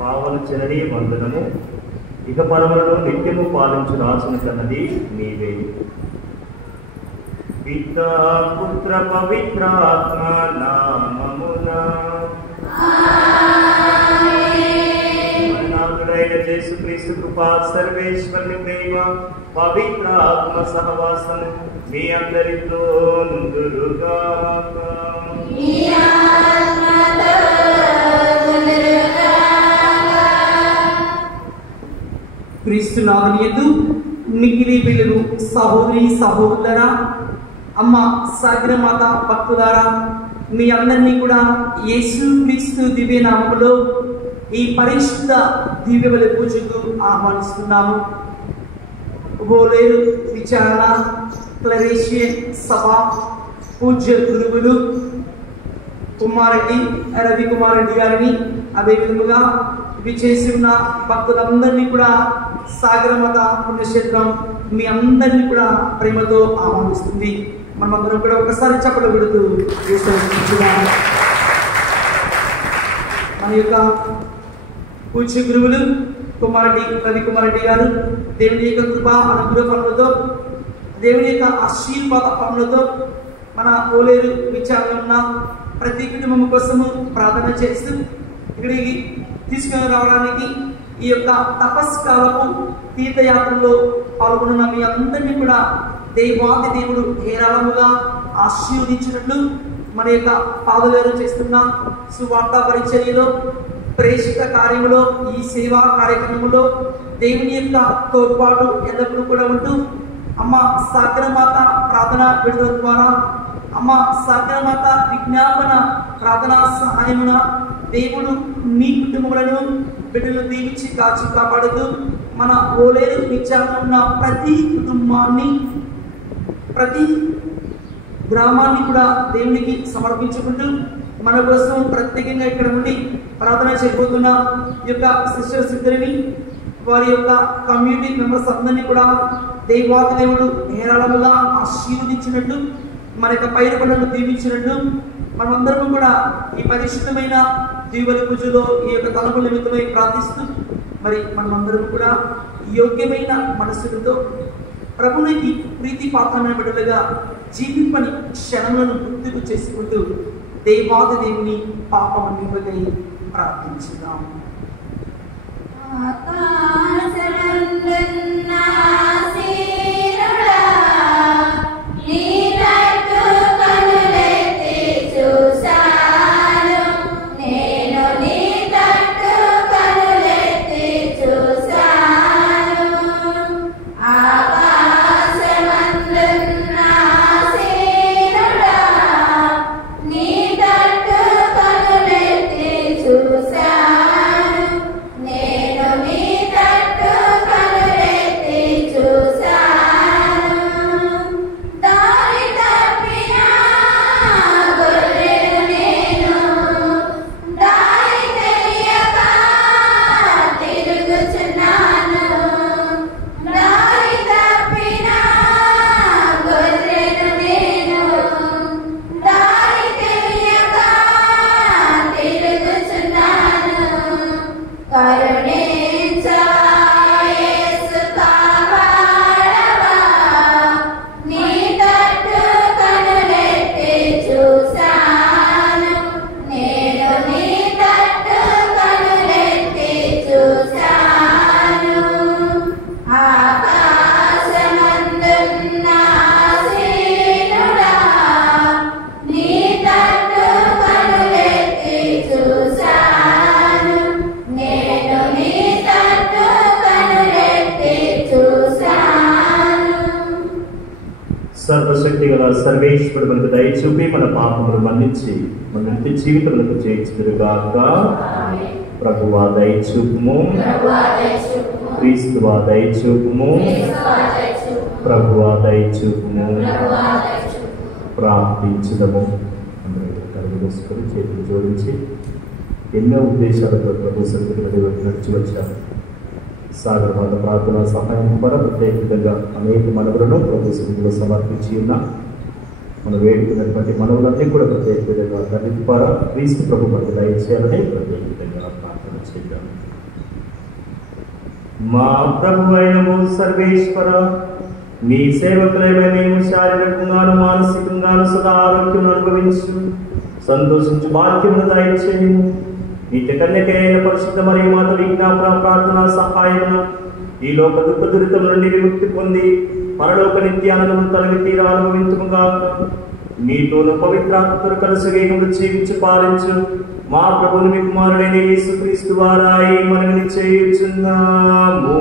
పావన జననీ వందనము. ఇక పరములను నిత్యము పాలించు రాజుని కన్నది నీవే. పితా పుత్ర పవిత్రాత్మ నామమున నాథుడైన యేసుక్రీస్తు కృపా, సర్వేశ్వరుని ప్రేమ, పవిత్ర ఆత్మ సహవాసం మీ అందరితో నుండుగాక. క్రీస్తు నామమునందు మిక్కిలి వెలుగు సహోదరి సహోదరులారా, అమ్మ సాగరమాత భక్తులారా, మీ అందరినీ కూడా యేసు క్రీస్తు దివ్య నామములో ఈ పరిశుద్ధ దివ్య బలి పూజకు ఆహ్వానిస్తున్నాము. ఓలేరు విచారణ క్లరేషియన్ సభ పూజ్య గురువులు కుమారెడ్డి రవికుమారెడ్డి గారిని, అదేవిధముగా ఇవి చేసి ఉన్న భక్తులందరినీ కూడా సాగరమాత పుణ్యక్షేత్రం మీ అందరినీ కూడా ప్రేమతో ఆహ్వానిస్తుంది. మనమందరం కూడా ఒకసారి చప్పట్లు పెడుతూ మన యొక్క పూజ్య గురువులు కుమారెడ్డి రవికుమారెడ్డి గారు దేవుని యొక్క కృప అనుగ్రహ ఫలములతో, దేవుని యొక్క ఆశీర్వాద ఫలములతో మన ఓలేరు విచారణ ఉన్న ప్రతి కుటుంబం కోసము ప్రార్థన చేస్తూ ఇక్కడికి తీసుకుని రావడానికి ఈ యొక్క తపస్కాలపు తీర్థయాత్రలో పాల్గొన్న మీ అందరినీ కూడా దేవాది దేవుడు హేరాళముగా ఆశీర్వదించినట్లు మన యొక్క పాదవేరు చేస్తున్న సువార్త పరిచర్యలో, ప్రేషిత కార్యములో, ఈ సేవా కార్యక్రమంలో దేవుని యొక్క తోడ్పాటు ఎల్లప్పుడూ కూడా ఉంటూ అమ్మ సాగరమాత ప్రార్థన విడుదల ద్వారా, అమ్మ సాగరమాత విజ్ఞాపన ప్రార్థనా సహాయమున దేవుడు మీ కుటుంబములను బిడ్డలు దీవించి కాచి కాపాడుతూ మన ఓలేరు విచారణ ఉన్న ప్రతి కుటుంబాన్ని, ప్రతి గ్రామాన్ని కూడా దేవునికి సమర్పించుకుంటూ మన కోసం ప్రత్యేకంగా ఇక్కడ నుండి ప్రార్థన చేయబోతున్న ఈ యొక్క సిస్టర్స్ ఇద్దరిని, వారి యొక్క కమ్యూనిటీ మెంబర్స్ అందరినీ కూడా దేవాది దేవుడు హేరాళముగా ఆశీర్వదించినట్లు, మన యొక్క పైరు పనులను దీవించినట్లు మనమందరం కూడా ఈ పరిశుద్ధమైన దీవెన పూజలో ఈ యొక్క తలపుల నిమిత్తమై ప్రార్థిస్తూ, మరి మనమందరం కూడా యోగ్యమైన మనసులతో ప్రభునికి ప్రీతి పాత్రమైన బిడ్డలుగా జీవింపని క్షణములను గుర్తుకు చేసుకుంటూ దేవాది దేవుని పాపం నింపకై ప్రార్థించుదాం. సర్వశక్తి గల సర్వేశ్వరుడు మనకు దయ చూపి మన పాపములు మన్నించి మన నిత్య జీవితములకు చేయించుదురుగాక. ప్రభువా దయ చూపుము, క్రీస్తువా దయ చూపుము, ప్రభువా దయ చూపుము. ప్రార్థించుదము. కళ్ళు మూసుకొని చేతులు జోడించి ఎన్నో ఉద్దేశాలతో ప్రభు సన్నిధికి నడిచి వచ్చారు. సాగరమాత ప్రార్థన సహాయం ద్వారా ప్రత్యేక విధంగా అనేక మనవులను ప్రభు సన్నిధిలో సమర్పించి ఉన్న మనం వేడుకున్నటువంటి మనవులన్నీ కూడా ప్రత్యేక విధంగా తల్లి ద్వారా క్రీస్తు ప్రభు మనకు దయచేయాలని ప్రత్యేక విధంగా ప్రార్థన చేద్దాం. మా ప్రభు అయిన సర్వేశ్వర, మీ సేవకులైన మేము శారీరకంగాను మానసికంగాను సదా ఆరోగ్యం అనుభవించు సంతోషించు భాగ్యమును దయచేయము. నిత్య కన్యకైన పరిశుద్ధ మరియు మాత విజ్ఞాపన ప్రార్థన సహాయమున ఈ లోక దుఃఖ దురితం నుండి విముక్తి పొంది పరలోక నిత్యానందము తొలగి తీరా అనుభవించుగాక. మీతోను పవిత్రాత్మతో కలిసి వేగములు జీవించి పాలించు మా ప్రభుని మీ కుమారుడైన యేసుక్రీస్తు ద్వారా ఈ మనవిని చేయుచున్నాము.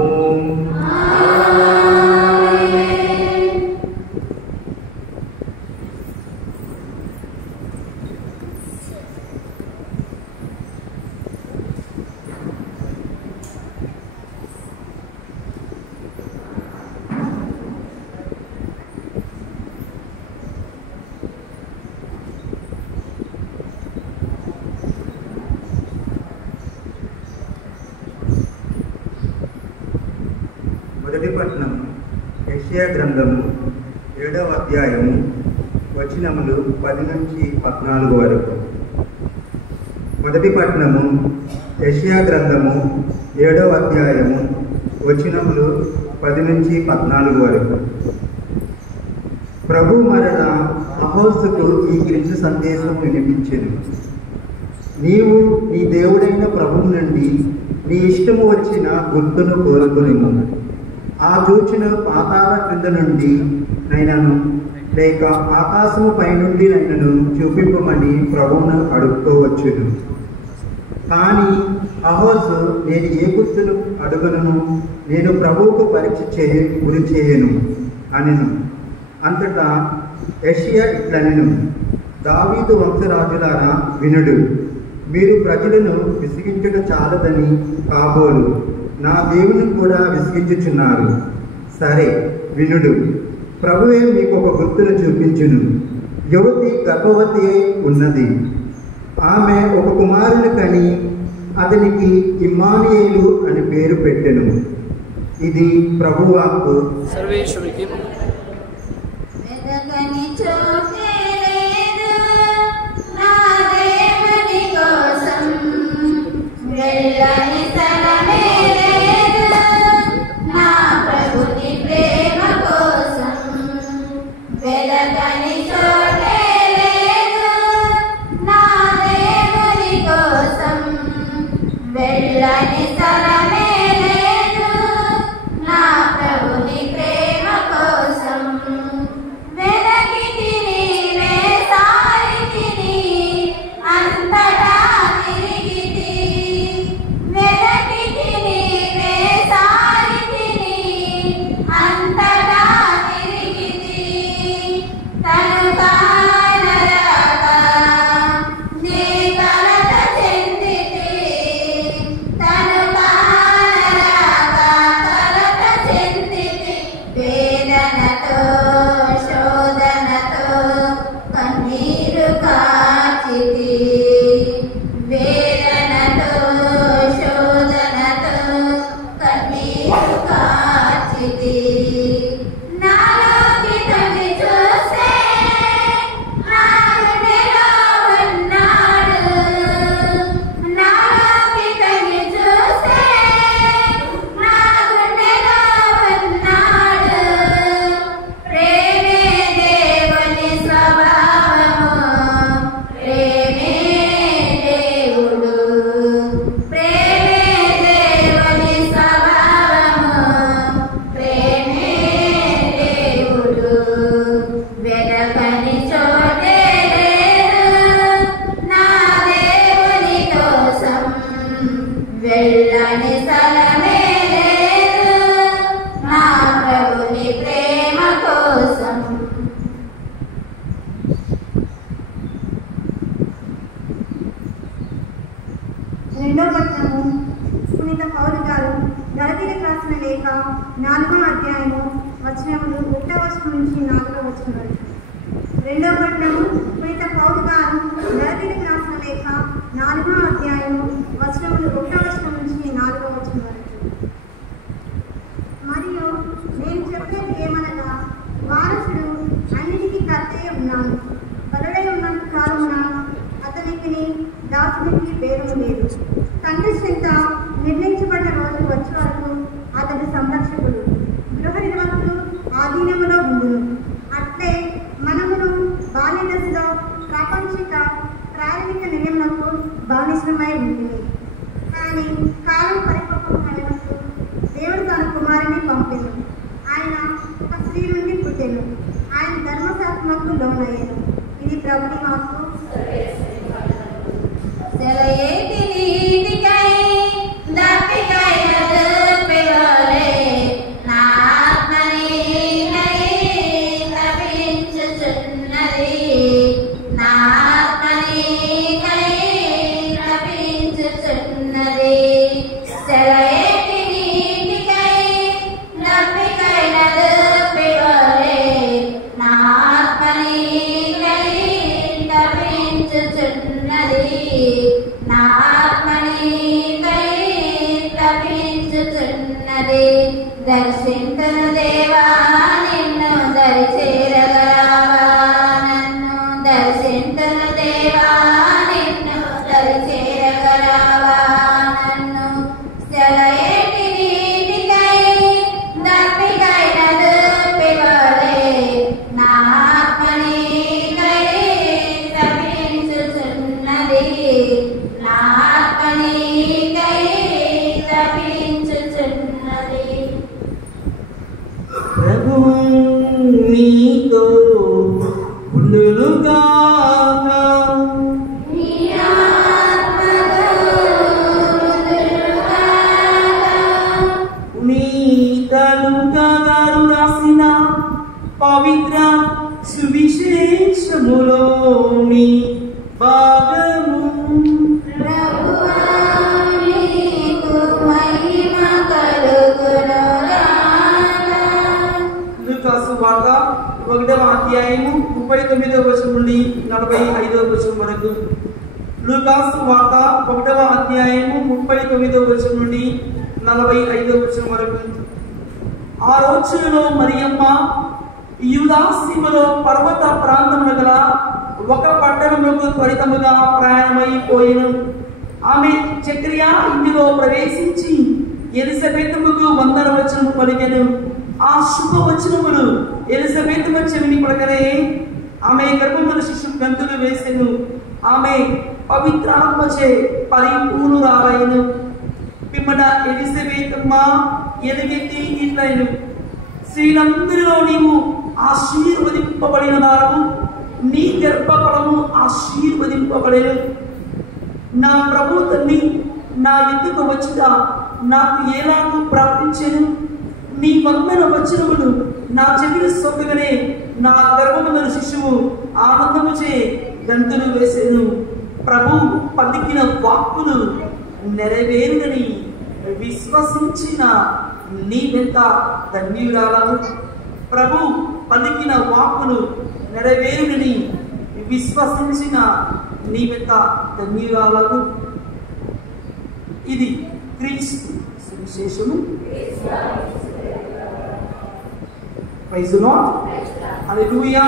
మొదటి పట్టణం యెషయా గ్రంథము 7వ అధ్యాయము వచనములు 10 నుంచి 14 వరకు. మొదటి పట్టణము యెషయా గ్రంథము 7వ అధ్యాయము వచనములు 10 నుంచి 14 వరకు. ప్రభు మరల అహోజుకు ఈ క్రింది సందేశం వినిపించెను. నీవు నీ దేవుడైన ప్రభువు నుండి నీ ఇష్టము వచ్చిన గుర్తును కోరుకునిము. ఆ చూచిన పాతాళ క్రింద నుండి నైనను లేక ఆకాశము పైనుండి నైనను చూపింపమని ప్రభువును అడుక్కోవచ్చును. కానీ అహోజు నేను ఏ గుర్తును అడుగను, నేను ప్రభువుకు పరీక్ష గురి చేయను అనెను. అంతటా యెషయా ఇట్లనెను, దావీదు వంశరాజులారా వినుడు, మీరు ప్రజలను విసిగించుట చాలదని కాబోలు నా దేవుని కూడా విసిగించుచున్నారు. సరే వినుడు, ప్రభువే మీకు ఒక గుర్తును చూపించును. యువతి గర్భవతి ఉన్నది. ఆమె ఒక కుమారుని కని అతనికి ఇమ్మానుయేలు అని పేరు పెట్టెను. ఇది ప్రభువాక్కు. సర్వేశ్వరునికి రెండో పట్టణము పునీత పౌలు గారు గలతీయులకు రాసిన లేఖ 4వ అధ్యాయము వచనములు 1వ వచనం నుంచి 4వ వచనం వరకు. రెండో పట్టణము పునీత పౌలు గారు గలతీయులకు రాసిన లేఖ 4వ అధ్యాయము వచనములు 1వ వచనం నుంచి 4వ వచనం వరకు. మరియు నేను చెప్పేది ఏమనగా, వారసుడు అన్నిటికీ కర్తయ్య ఉన్నాను, నిర్ణయించబడిన రోజు వచ్చే వరకు అతడు సంరక్షకుడు, గృహ నిర్వాహకుడు ఆధీనములో ఉండును. అట్లే మనమును బాల్య దశలో ప్రాపంచిక ప్రాథమిక నియమలకు బానిసమై ఉంటుంది. కానీ కాలం పరిపక్వమైనప్పుడు దేవుడు తన కుమారుని పంపెను. ఆయన ఒక స్త్రీ నుండి పుట్టెను. ఆయన ధర్మశాస్త్రములకు లోనయ్యను. ఇది ప్రభుని వాక్కు. దర్శింతును దేవా నిన్ను దరిచేరగరావా, నన్ను దర్శింతును దేవా నిన్ను దరిచేరగరావా, నన్ను సెలయేటి నీటికై దప్పికైన దుప్పివలే నా ఆత్మ నీకై తప్పించుచున్నది, నా ఆత్మ నీకై తప్పించుచున్నది. ప్రభువు నీతో ఉండునుగాక. నీ ఆత్మతో ఉండునుగాక. పునీత లూకా గారు రాసిన పవిత్ర సువిశేషములోని భాగము. ప్రభువా నీకు మహిమ కలుగునుగాక. లూకాసు వార్త 1వ అధ్యాయము 39వ వచనం నుండి 45వ వచనం వరకు. లూకాసు వార్త 1వ అధ్యాయము 39వ వచనం నుండి 45వ వచనం వరకు. ఆ రోజులలో మరియమ్మ యూదా సీమలో పర్వత ప్రాంతమున గల ఒక పట్టణములకు త్వరితముగా ప్రయాణమైపోయెను. ఆమె చక్రియా ఇంటిలో ప్రవేశించి ఎలిజబెతుకు వందనవచనము పలికెను. ఆ శుభవచనములు ఎలిజబెతు చెవిని పలకనే ఆమె గర్భమున శిశువు గంతులు వేసెను. ఆమె పవిత్రాత్మచే పరిపూర్ణురాలైను. పిమ్మట ఎలిజబెతమ్మ ఎలుగెత్తి ఇట్లైను, స్త్రీలందరిలో నీవు ఆశీర్వదింపబడిన దానము, నీ గర్భఫలము ఆశీర్వదింపబడెను. నా ప్రభు తల్లి నా ఎద్దుకు వచ్చిదా నాకు ఎలాగూ ప్రార్థించెను. నీ వందన వచనములు నా చెవిని సొక్కగానే నా గర్భమున శిశువు ఆనందముచే గంతులు వేసెను. ప్రభు పలికిన వాక్కులు నెరవేరునని విశ్వసించిన నీవెంత ధన్యురాలను. ప్రభు పలికిన వాక్కులు నెరవేరునని విశ్వసించిన నీవెంత ధన్యురాలను. ఇది క్రీస్తు సువిశేషము. Praise the lord. Hallelujah,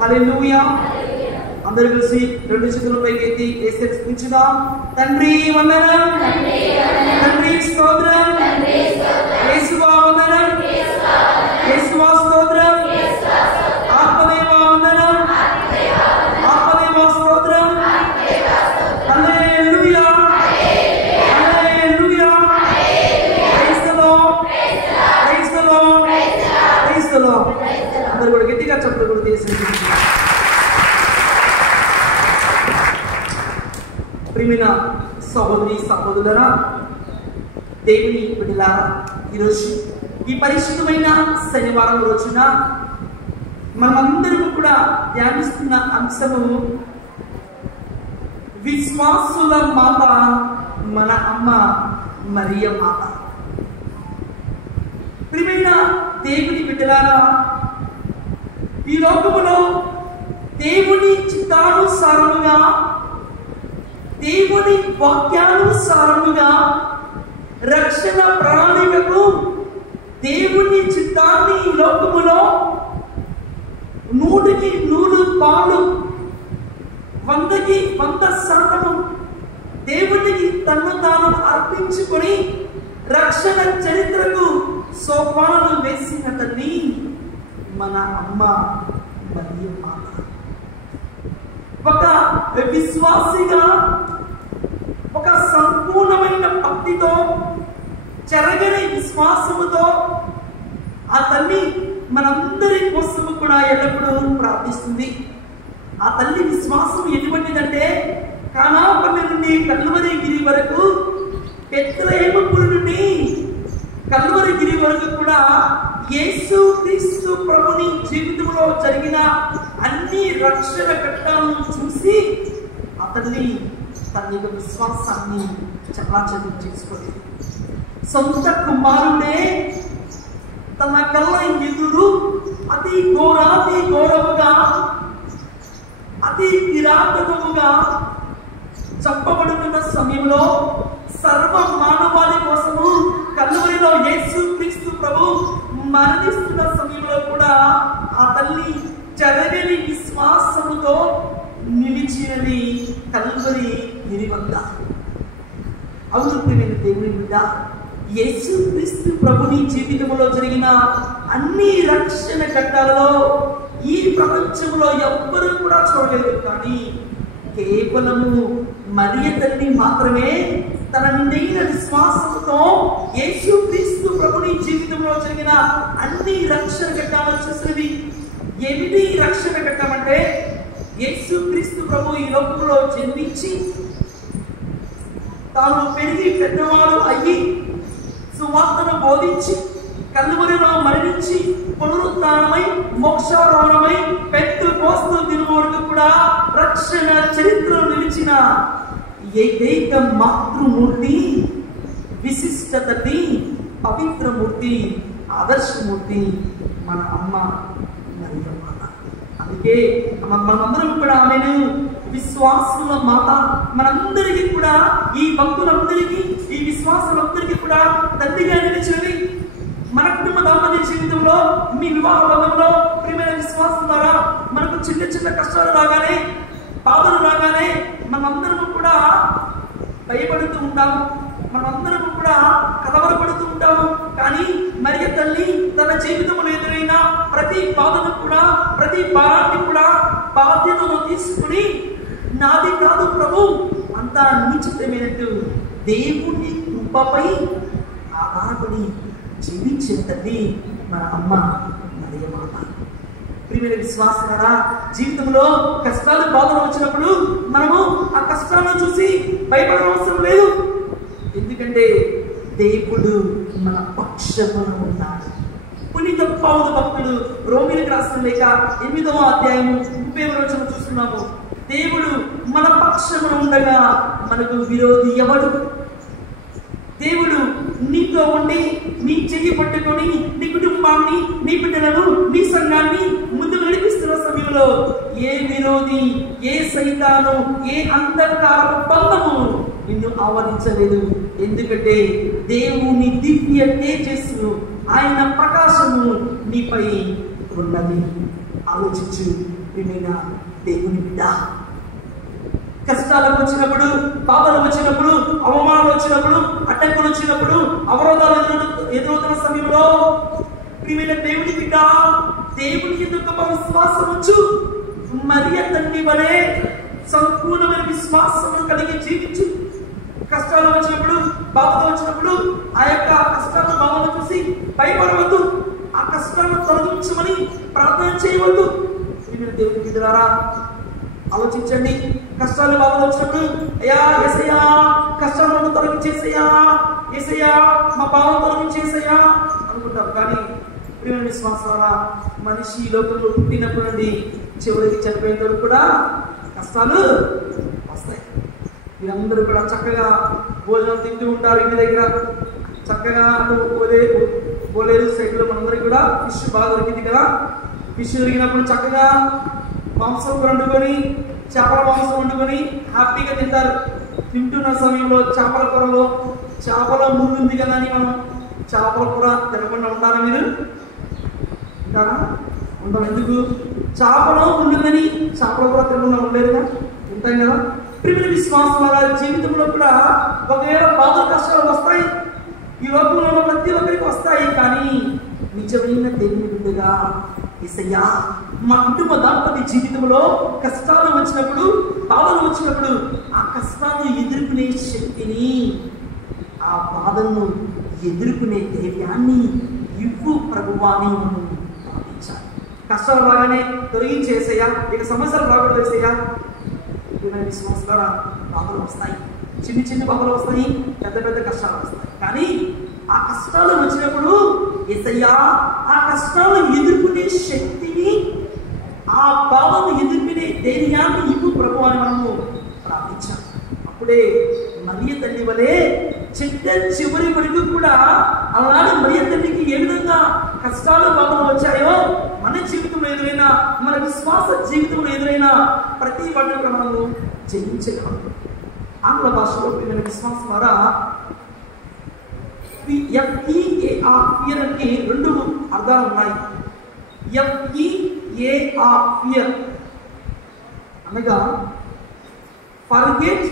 hallelujah. అందరూ కలిసి రెండు చేతులపైకి ఎత్తి యేసుని స్తుతించుదాం. తండ్రి వందనం, తండ్రి స్తోత్రం, యేసువా వందనం, యేసువా స్తోత్రం, ఆత్మదేవా వందనం, ఆత్మదేవా స్తోత్రం. Hallelujah, hallelujah. Praise the lord, praise the lord, praise the lord. అందరూ కూడా గట్టిగా చప్పట్లు కొడుతూ యేసుని స్తుతించుదాం. ప్రియమైన సహోదరి సహోదరులారా, దేవుని బిడ్డలారా, ఈరోజు ఈ పరిశుద్ధమైన శనివారం రోజున మనమందరం కూడా ధ్యానిస్తున్న అంశము విశ్వాసుల మాత మన అమ్మ మరియ మాత. ప్రియమైన దేవుని బిడ్డలారా, ఈ లోకములో దేవుని చిత్తానుసారముగా, దేవుని వాక్యానుసారముగా రక్షణ ప్రణాళికకు దేవుని చిత్తాన్ని ఈ లోకములో 100కి 100 పాలు, 100కి 100% దేవునికి తన్ను తాను అర్పించుకొని రక్షణ చరిత్రకు సోపానాలు వేసిన తల్లి మన అమ్మ మరియ మాత. ఒక విశ్వాసిగా ఒక సంపూర్ణమైన భక్తితో చెరగని విశ్వాసముతో ఆ తల్లి మనందరి కోసము కూడా ఎల్లప్పుడూ ప్రార్థిస్తుంది. ఆ తల్లి విశ్వాసం ఎటువంటిదంటే కానాపల్లి నుండి కల్వరిగిరి వరకు, బెత్లెహేముపురి నుండి కల్వరిగిరి వరకు కూడా యేసు క్రీస్తు ప్రభుని జీవితంలో జరిగిన అన్ని రక్షణ ఘట్టాలను చూసి ఆ తల్లి తన యొక్క విశ్వాసాన్ని చలాచలం చేసుకోలేదు. సొంత కుమారుడే తన కళ్ళ ఎదురు అతి ఘోరముగా అతి కిరాతకముగా చంపబడుతున్న సమయంలో సర్వ మానవాళి కోసము కల్వరిలో యేసు క్రీస్తు ప్రభు మరణిస్తున్న సమయంలో కూడా ఆ తల్లి చెరగని విశ్వాసముతో నిలిచినది కల్వరి గిరి వద్ద. అవును ప్రియమైన దేవుని బిడ్డ, యేసు క్రీస్తు ప్రభుని జీవితంలో జరిగిన అన్ని రక్షణ ఘట్టాలలో ఈ ప్రపంచంలో ఎవ్వరూ కూడా చూడలేదు. కానీ కేవలము మరియ తల్లి మాత్రమే తన నిండైన విశ్వాసంతో యేసు క్రీస్తు ప్రభుని జీవితంలో జరిగిన అన్ని రక్షణ ఘట్టాలను చూసినవి. ఏమిటి రక్షణ ఘట్టం అంటే, యేసు క్రీస్తు ప్రభు ఈ లోకంలో జన్మించి తాను పెరిగి పెద్దవాడు అయ్యి సువార్తను బోధించి కల్వరిలో మరణించి పునరుత్థానమై మోక్షారోహణమై పెంతెకోస్తు దినము వరకు కూడా రక్షణ చరిత్రలో నిలిచిన ఏకైక మాతృమూర్తి, విశిష్టతని పవిత్రమూర్తి, ఆదర్శమూర్తి మన అమ్మ మరియ మాత. అందుకే మనందరం కూడా ఆమెను విశ్వాసుల మాత. మనందరికీ కూడా, ఈ భక్తులందరికీ, ఈ విశ్వాసులందరికీ కూడా తల్లిగా నిలిచినది. మన కుటుంబ దాంపత్య జీవితంలో, మీ వివాహ బంధంలో ప్రియమైన విశ్వాసం ద్వారా మనకు చిన్న చిన్న కష్టాలు రాగానే, బాధలు రాగానే మనమందరము కూడా భయపడుతూ ఉంటాము, మనమందరము కూడా కలవరపడుతూ ఉంటాము. కానీ మరియ తల్లి తన జీవితంలో ఎదురైన ప్రతి బాధను కూడా, ప్రతి భారాన్ని కూడా బాధ్యతను తీసుకుని నాది కాదు ప్రభు అంతా నిశ్చితమైనట్టు దేవుని కృపపై ఆధారపడి జీవించే తల్లి మన అమ్మ మరియ మాత. ప్రియమైన విశ్వాసారా, జీవితంలో కష్టాలు బాధలు వచ్చినప్పుడు మనము ఆ కష్టాలను చూసి భయపడవలసిన లేదు. ఎందుకంటే దేవుడు మన పక్షమున ఉన్నాడు. పునీత పౌలు భక్తుడు రోమీయులకు రాసిన లేఖ 8వ అధ్యాయము 30వ వచనం చూస్తున్నాము. దేవుడు మన పక్షమున ఉండగా మనకు విరోధి ఎవడు? దేవుడు నీతో ఉండి నీ చెయ్యి పట్టుకొని నీ కుటుంబాన్ని, నీ బిడ్డలను, నీ సంఘాన్ని ముందుకు నడిపిస్తున్న సమయంలో ఏ విరోధి, ఏ సైతాను, ఏ అంధకార బంధము నిన్ను ఆవరించలేదు. ఎందుకంటే దేవుని దివ్య తేజస్సు, ఆయన ప్రకాశము నీపై ఉన్నది. ఆలోచించు ప్రియమైన దేవుని బిడ్డ. కష్టాలకు వచ్చినప్పుడు, బాధలు వచ్చినప్పుడు, అవమానాలు వచ్చినప్పుడు, అడ్డంకులు వచ్చినప్పుడు, అవరోధాలు ఎదురవుతున్న సమయంలో ప్రియమైన దేవుని బిడ్డ, దేవుని యొక్క విశ్వాసం ఉంచు. మరియ తల్లి వలె సంపూర్ణమైన విశ్వాసము కలిగి జీవించు. కష్టాలు వచ్చినప్పుడు, బాధలు వచ్చినప్పుడు ఆ యొక్క కష్టాలను, బాధలను చూసి భయపడవద్దు. ఆ కష్టాలను తొలగించమని ప్రార్థన చేయవద్దు. ప్రియమైన దేవుని బిడ్డలారా, ఆలోచించండి. కష్టాలు బాధలు వచ్చినప్పుడు అయ్యా యేసయ్యా కష్టాలను తొలగించేసయ్యా, యేసయ్యా మా బాధను తొలగించేసయ్యా అనుకుంటాం. కానీ ప్రియమైన విశ్వాసాల, మనిషి లోకంలో పుట్టినప్పుడు నుండి చివరికి చనిపోయిన వరకు కూడా కష్టాలు వస్తాయి. మీరందరూ కూడా చక్కగా భోజనం తింటూ ఉంటారు ఇంటి దగ్గర. చక్కగా ఓలేరు సైడ్లో మనందరికీ కూడా ఫిష్ బాగా దొరికింది కదా. ఫిష్ దొరికినప్పుడు చక్కగా మాంసం వండుకొని, చేపల మాంసం వండుకొని హ్యాపీగా తింటారు. తింటున్న సమయంలో చేపల కూరలో చేపల ముళ్ళు ఉంది కదా అని మనం చేపల కూర తినకుండా ఉంటారా? మీరు ఉంటారా? ఉంటాం. ఎందుకు? చేపలో ఉంటుందని చేపల కూర తినకుండా ఉండలేరుగా, తింటాం కదా. ప్రియమైన విశ్వాసం వారి జీవితంలో కూడా ఒకవేళ బాధ కష్టాలు వస్తాయి, ఈ లోకంలో ఉన్న ప్రతి ఒక్కరికి వస్తాయి. కానీ నిజమైన దేవుని బిడ్డగా యేసయ్యా మా కుటుంబ దాంపత్య జీవితంలో కష్టాలు వచ్చినప్పుడు, బాధలు వచ్చినప్పుడు ఆ కష్టాలను ఎదుర్కొనే శక్తిని, ఆ బాధలను ఎదుర్కొనే ధైర్యాన్ని ఇవ్వు ప్రభువాని మనం ప్రార్థించాలి. కష్టాలు రాగానే తొలగించేసయ్యా, ఇక సమస్యలు రాకూడదు వేసయ్యా. విశ్వాసం ద్వారా బాధలు వస్తాయి, చిన్ని చిన్ని బాధలు వస్తాయి, పెద్ద పెద్ద కష్టాలు వస్తాయి. కానీ ఆ కష్టాలు వచ్చినప్పుడు యేసయ్యా ఆ కష్టాలను ఎదుర్కొనే శక్తిని, ఆ బాధను ఎదుర్కొనే ధైర్యాన్ని ఇవ్వు ప్రభు అని మనము ప్రార్థించాలి. అప్పుడే మరియ తల్లి వలె చిట్ట చివరి వరకు కూడా అలానే మరియ తల్లికి ఏ విధంగా కష్టాలు బాధలు వచ్చాయో మన జీవితంలో ఎదురైనా, మన విశ్వాస జీవితంలో ఎదురైనా ప్రతి వాటిని కూడా మనము జయించగలం. ఆంగ్ల భాషలో విశ్వాసం ద్వారా FEAR కి రెండు అర్థాలు ఉన్నాయి. FEAR అనగా forget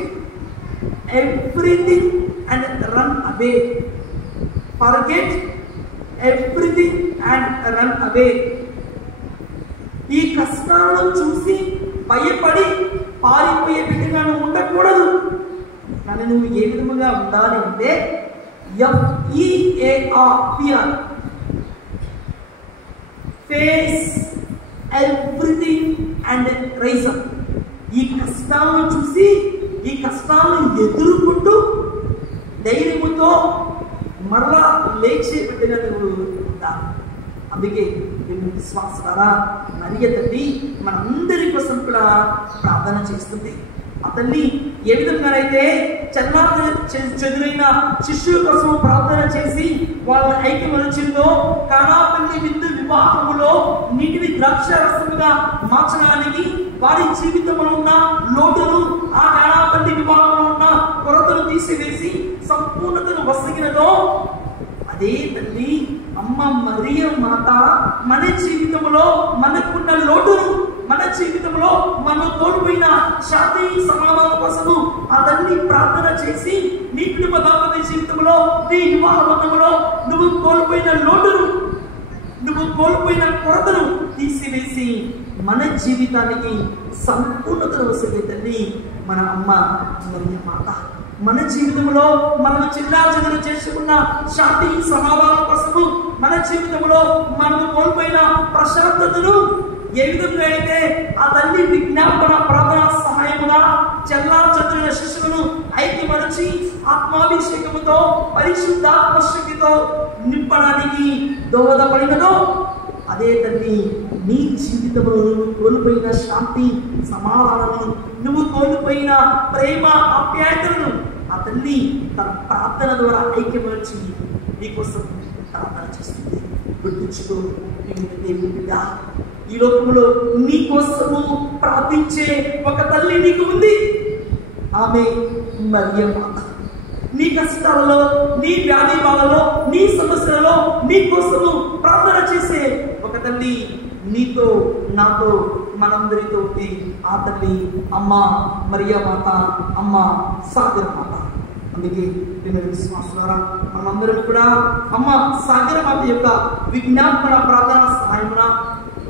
everything and run away. Forget everything and run away. ఈ కష్టాలను చూసి భయపడి పారిపోయే బిడ్డగా నువ్వు ఉండకూడదు. కానీ నువ్వు ఏ విధముగా ఉండాలి అంటే FEAR, face everything and rise up. ఈ కష్టాలను చూసి, ఈ కష్టాలను ఎదుర్కొంటూ ధైర్యముతో మరలా లేచే బిడ్డగా నువ్వు ఉండాలి. అందుకే విశ్వాసారా మరియ తల్లి మనందరి కోసం కూడా ప్రార్థన చేస్తుంది. ఆ తల్లి ఏ విధంగానైతే చెదురైన శిష్యుల కోసం ప్రార్థన చేసి వాళ్ళని ఐక్యమరిచిందో, కానాపల్లి విందు వివాహములో నీటిని ద్రాక్షారసముగా మార్చడానికి వారి జీవితంలో ఉన్న లోటును, ఆ కానాపల్లి వివాహంలో ఉన్న కొరతను తీసివేసి సంపూర్ణతను వసగినదో, అదే తల్లి అమ్మ మరియ మాత మన జీవితంలో మనకున్న లోటును, మన జీవితంలో మనం కోల్పోయిన శాంతి సమాధానం కోసము ఆ తల్లి ప్రార్థన చేసి నీ కుటుంబ దాంపత్య జీవితంలో, నీ వివాహ బంధంలో నువ్వు కోల్పోయిన లోటును, నువ్వు కోల్పోయిన కొరతను తీసివేసి మన జీవితానికి సంపూర్ణతను వసగే తల్లి మన అమ్మ మరియ మాత. మన జీవితంలో మనం చిల్లాచెదరు చేసుకున్న శాంతి సమాధానం కోసము, మన జీవితంలో మనం కోల్పోయిన ప్రశాంతతను ఏ విధంగా అయితే ఆ తల్లి విజ్ఞాపన ప్రార్థన సహాయముగా చెల్లాచెదరైన శిష్యులను ఐక్యమరచి ఆత్మాభిషేకముతో పరిశుద్ధాత్మ శక్తితో నింపడానికి దోహదపడినదో, అదే తల్లి నీ జీవితంలో నువ్వు కోల్పోయిన శాంతి సమాధానము, నువ్వు కోల్పోయిన ప్రేమ ఆప్యాయతలను ఆ తల్లి తన ప్రార్థన ద్వారా ఐక్యమర్చి నీకోసం ప్రార్థన చేస్తుంది. గుర్తుంచుకో, దేవుని బిడ్డ, ఈ లోకంలో నీ కోసము ప్రార్థించే ఒక తల్లి నీకు ఉంది. ఆమె మరియ మాత. నీ కష్టాలలో, నీ వ్యాధి బాధలో, నీ సమస్యలలో నీ కోసము ప్రార్థన చేసే ఒక తల్లి నీతో, నాతో, మనందరితో ఉంది. ఆ తల్లి అమ్మ మరియ మాత, అమ్మ సాగర మాత. అందుకే విశ్వాసులారా మనందరం కూడా అమ్మ సాగర మాత యొక్క విజ్ఞాపన ప్రార్థన సహాయమున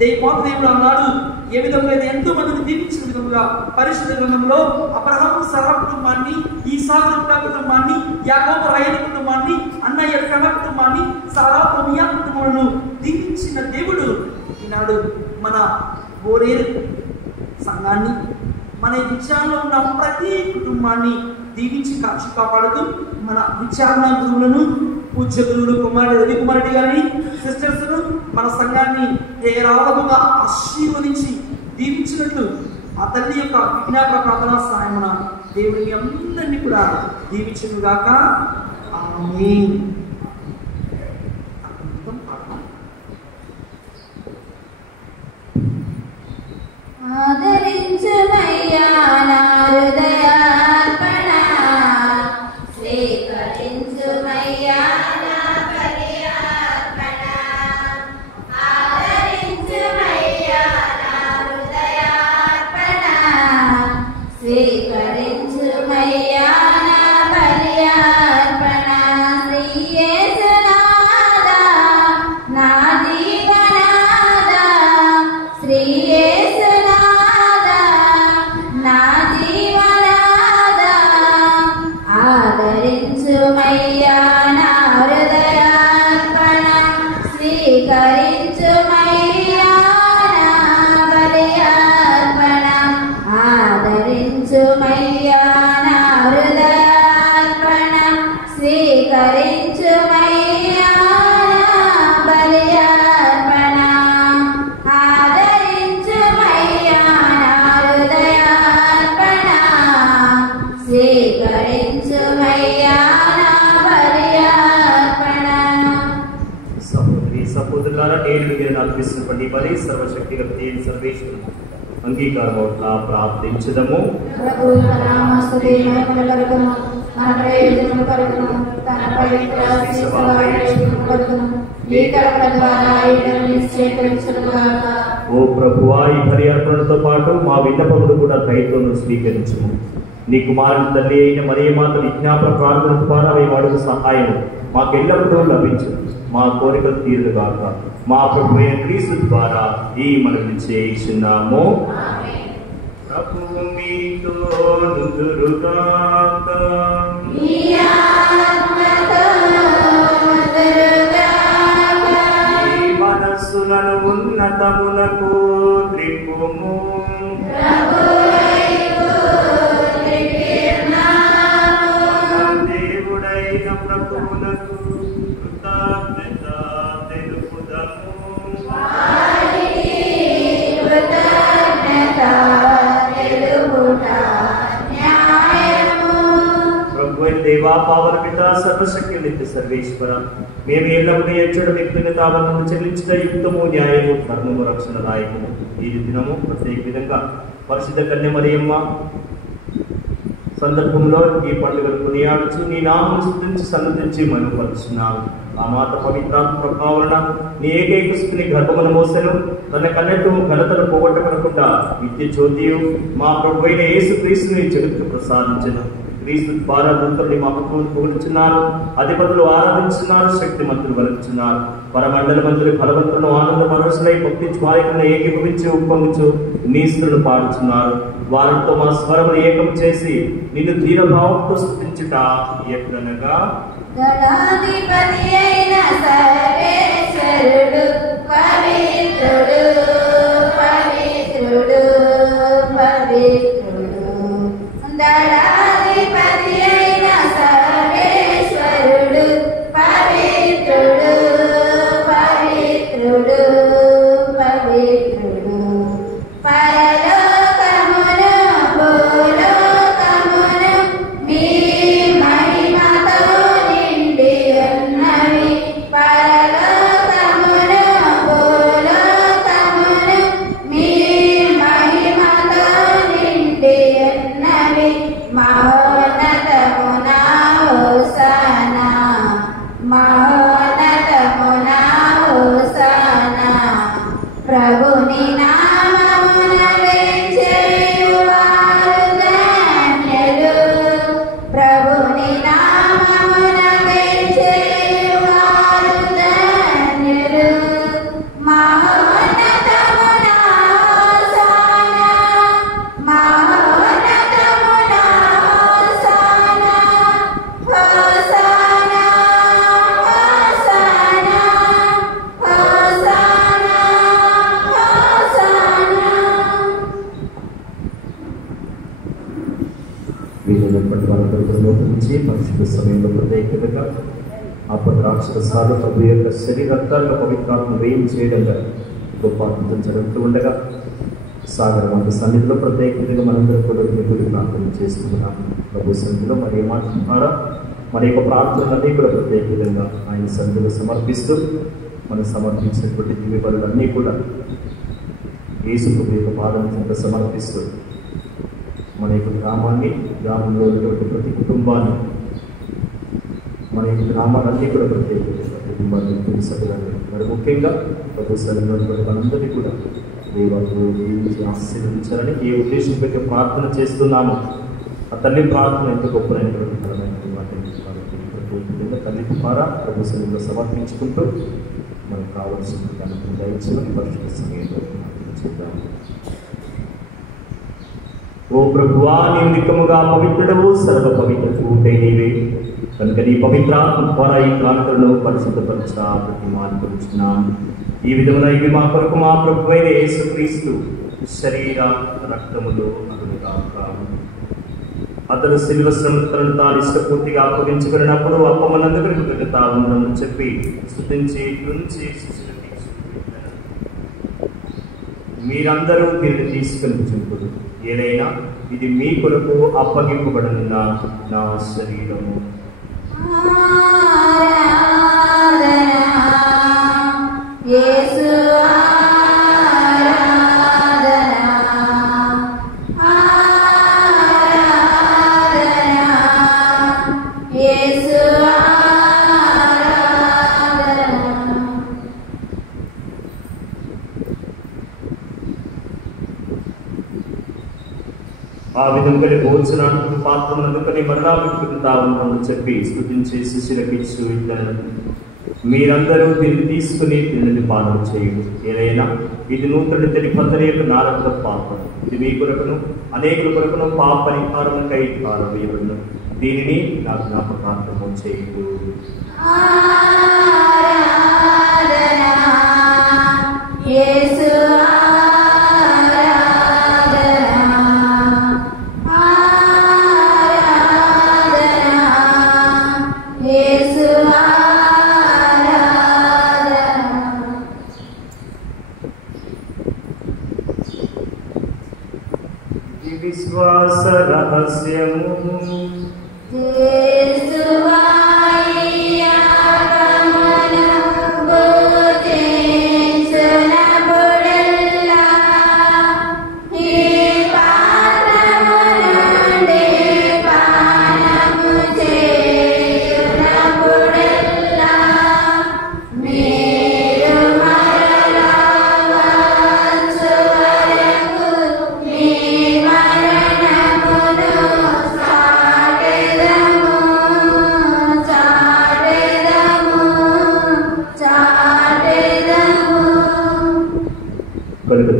దేవుడు అన్నాడు. ఏ విధంగా అయితే ఎంతో మందిని దీపించిన విధంగా పరిశుద్ధ గ్రంథంలో అబ్రహాము సరా కుటుంబాన్ని, ఈసాకు కుటుంబాన్ని, యాకోబు రాయల కుటుంబాన్ని, అన్నయ్య ఎల్కానా కుటుంబాన్ని, సారా తోమియా కుటుంబాలను దీపించిన దేవుడు ఈనాడు మన బోరేరు సంఘాన్ని, మన విచారణలో ఉన్న ప్రతి కుటుంబాన్ని దీవించి కాచి కాపాడుతూ మన విచారణ గురువులను, పూజ్య గురువులు కుమారుడు రవి కుమారెడ్డి గారిని, సిస్టర్స్ మన సంఘాన్ని ఏరాళముగా ఆశీర్వదించి దీవించినట్లు ఆ తల్లి యొక్క విజ్ఞాపన ప్రార్థనా సహాయమున దేవుని అందరినీ కూడా దీవించును గాక. ఆమేన్. ఆదరించుమయ్యా నా హృదయార్పణ, స్వీకరించుమయ్యా నా బలియార్పణ. ఆదరించుమయ్యా నా హృదయార్పణ, స్వీకరించు సహోదరులారా నేను మీరు అర్పిస్తున్నటువంటి బలి సర్వశక్తిగల సర్వేశ్వరుడు అంగీకారం అవుట్లా ప్రార్థించదము. ఓ ప్రభువా, ఈ బలి అర్పణతో పాటు మా విన్నపములు కూడా దయతోను స్వీకరించము. నీ కుమారుని తల్లి అయిన మరియమాత విజ్ఞాపన ప్రార్థన ద్వారా మేము అడుగు సహాయం మాకెల్లప్పుడూ లభించు. మా కోరికలు తీరుగాక మా ప్రభువైన క్రీస్తు ద్వారా ఈ మనవి చేయుచున్నాము. ప్రభువు మీతో నుందురుగాక. ఈ మనస్సులను ఉన్నతమునకు త్రిప్పుము. దేవుడైన ప్రభువునకు కృతజ్ఞత తెలుపుదము. ప్రభువైన దేవా, పావన పిత, సర్వశక్తి నిత్య సర్వేశ్వర, మేము ఎల్లప్పుడూ ఎచ్చడం వ్యక్తిని తావలను చెల్లించిన యుక్తము, న్యాయము, ధర్మము, రక్షణ దాయకము. ఈ దినము ప్రత్యేక విధంగా పరిశుద్ధ కన్య మరియమ్మ సందర్భంలో ఈ పండుగను కొనియాడుచు నీ నామను స్తుతించి సన్నతించి మనుపరుచున్నాము. ఆ మాత పవిత్రాత్మ ప్రభావన నీ ఏకైక స్థితిని గర్భమున మోసెను. తన కన్నట్టు ఘనతను పోగొట్టకుండా నిత్య జ్యోతియు మా ప్రభువైన యేసు క్రీస్తుని జగత్తుకు ప్రసాదించను. క్రీస్తు ద్వారా దూతల్ని మా ప్రభువును పొగుడుచున్నారు, అధిపతులు ఆరాధించున్నారు, శక్తి మంత్రులు వలుచున్నారు. పరమండల మంత్రులు బలవంతులను ఆనంద మనసులై భక్తించు వారికన్నా ఏకీభవించి ఉప్పొంగుచు నీస్తులను పాడుచున్నారు. వారితో మా స్వరమును ఏకం చేసి నిన్ను దీనభావంతో స్తుతించుట ఎట్లనగా గణాధిపతి అయిన సర్వేశ్వరుడు పవిత్రుడు పవిత్రుడు పవిత్రుడు. గణాధిపతి అయిన సర్వేశ్వరుడు పవిత్రుడు పవిత్రుడు పవిత్రుడు. పరలోకమును భూలోకమును మీ మహిమతో నిండి ఉన్నవి. పరలోకమును భూలోకమును మీ మహిమతో నిండి ఉన్నవి. మహోన్నతమున హోసన్నా మహోన్నతమున హోసన్నా. ప్రభుని నామమున వేంచేయువారు ధన్యులు. ప్రభుని నామమున వేంచేయువారు ధన్యులు. మహోన్నతమున హోసన్నా మహోన్నతమున hosanna hosanna hosanna hosanna hosanna. వీళ్ళైనటువంటి వారందరిలో నుంచి పరిశుద్ధ సమయంలో ప్రత్యేకతగా అపరాక్షసాలు ప్రభు యొక్క శరీరత్వాలను పవిత్రాత్మ వేయం చేయడంగా గొప్ప అద్భుతం జరుగుతూ ఉండగా సాగర వంట సన్నిధిలో ప్రత్యేకంగా మనందరం కూడా దేవుడి ప్రార్థన చేసుకుంటున్నాం. ప్రభు సన్నిధిలో మరి ఏమాట్లారా మన యొక్క ప్రార్థనలన్నీ కూడా ప్రత్యేక విధంగా ఆయన సన్నిధిలో సమర్పిస్తూ మనం సమర్పించినటువంటి దివ్య బలులన్నీ కూడా యేసు ప్రభు యొక్క పాదం చెంత సమర్పిస్తూ మన యొక్క గ్రామాన్ని, గ్రామంలో ఉన్నటువంటి ప్రతి కుటుంబాన్ని, మన యొక్క గ్రామాలన్నీ కూడా ప్రత్యేక కుటుంబాన్ని సభ్యులని మరి ముఖ్యంగా ప్రభు సన్నిధిలో ఉన్నటువంటి మనందరినీ కూడా దేవాలు దీవించి ఆశీర్వదించాలని ఏ ఉద్దేశం పెట్టి ప్రార్థన చేస్తున్నామో ఆ తల్లి ప్రార్థన ఎంత గొప్పనైనటువంటి బలమైనటువంటి వాటిని ప్రతి తల్లి ద్వారా ప్రభు సన్నిధిలో సమర్పించుకుంటూ మనకు కావాల్సిన దానికి దయచేసి పరిశుద్ధ సమయంలో చేద్దాము. ఓ ప్రభువా, నిర్మికముగా పవిత్రుడవు, సర్వ పవిత్రవు నీవే కనుక నీ పవిత్రాత్మ ద్వారా ఈ ప్రాంతంలో పరిశుద్ధపరచా ప్రతిమానుకుంటున్నాం. ఈ విధమున ఇవి మా కొరకు మా ప్రభువైన యేసుక్రీస్తు శరీర రక్తములు అగునుగాక. అతను శిలువ శ్రమలను తాను ఇష్టపూర్తిగా అప్పగించబడినప్పుడు అప్పమనందుకు కృతజ్ఞత ఉందని చెప్పి స్తుతించి నుంచి మీరందరూ దీన్ని తీసుకొని చూపుడు. ఏదైనా ఇది మీ కొరకు అప్పగింపబడిన నా శరీరము. వాక్యం కలిగి భోజనానికి పాత్రను అందుకని మరలా పెట్టుకుంటా ఉన్నామని చెప్పి స్తుతించి శిష్యులకు ఇచ్చు ఇద్దరు మీరందరూ దీన్ని తీసుకుని తిన్నది పాలన చేయుడు. ఏదైనా ఇది నూతన నిబంధన యొక్క నారక పాపం. ఇది మీ కొరకును అనేకుల కొరకును పాప పరిహారముకై పారవేయబడును. దీనిని నా జ్ఞాపకార్థము చేయుడు. విశ్వాస రహస్యము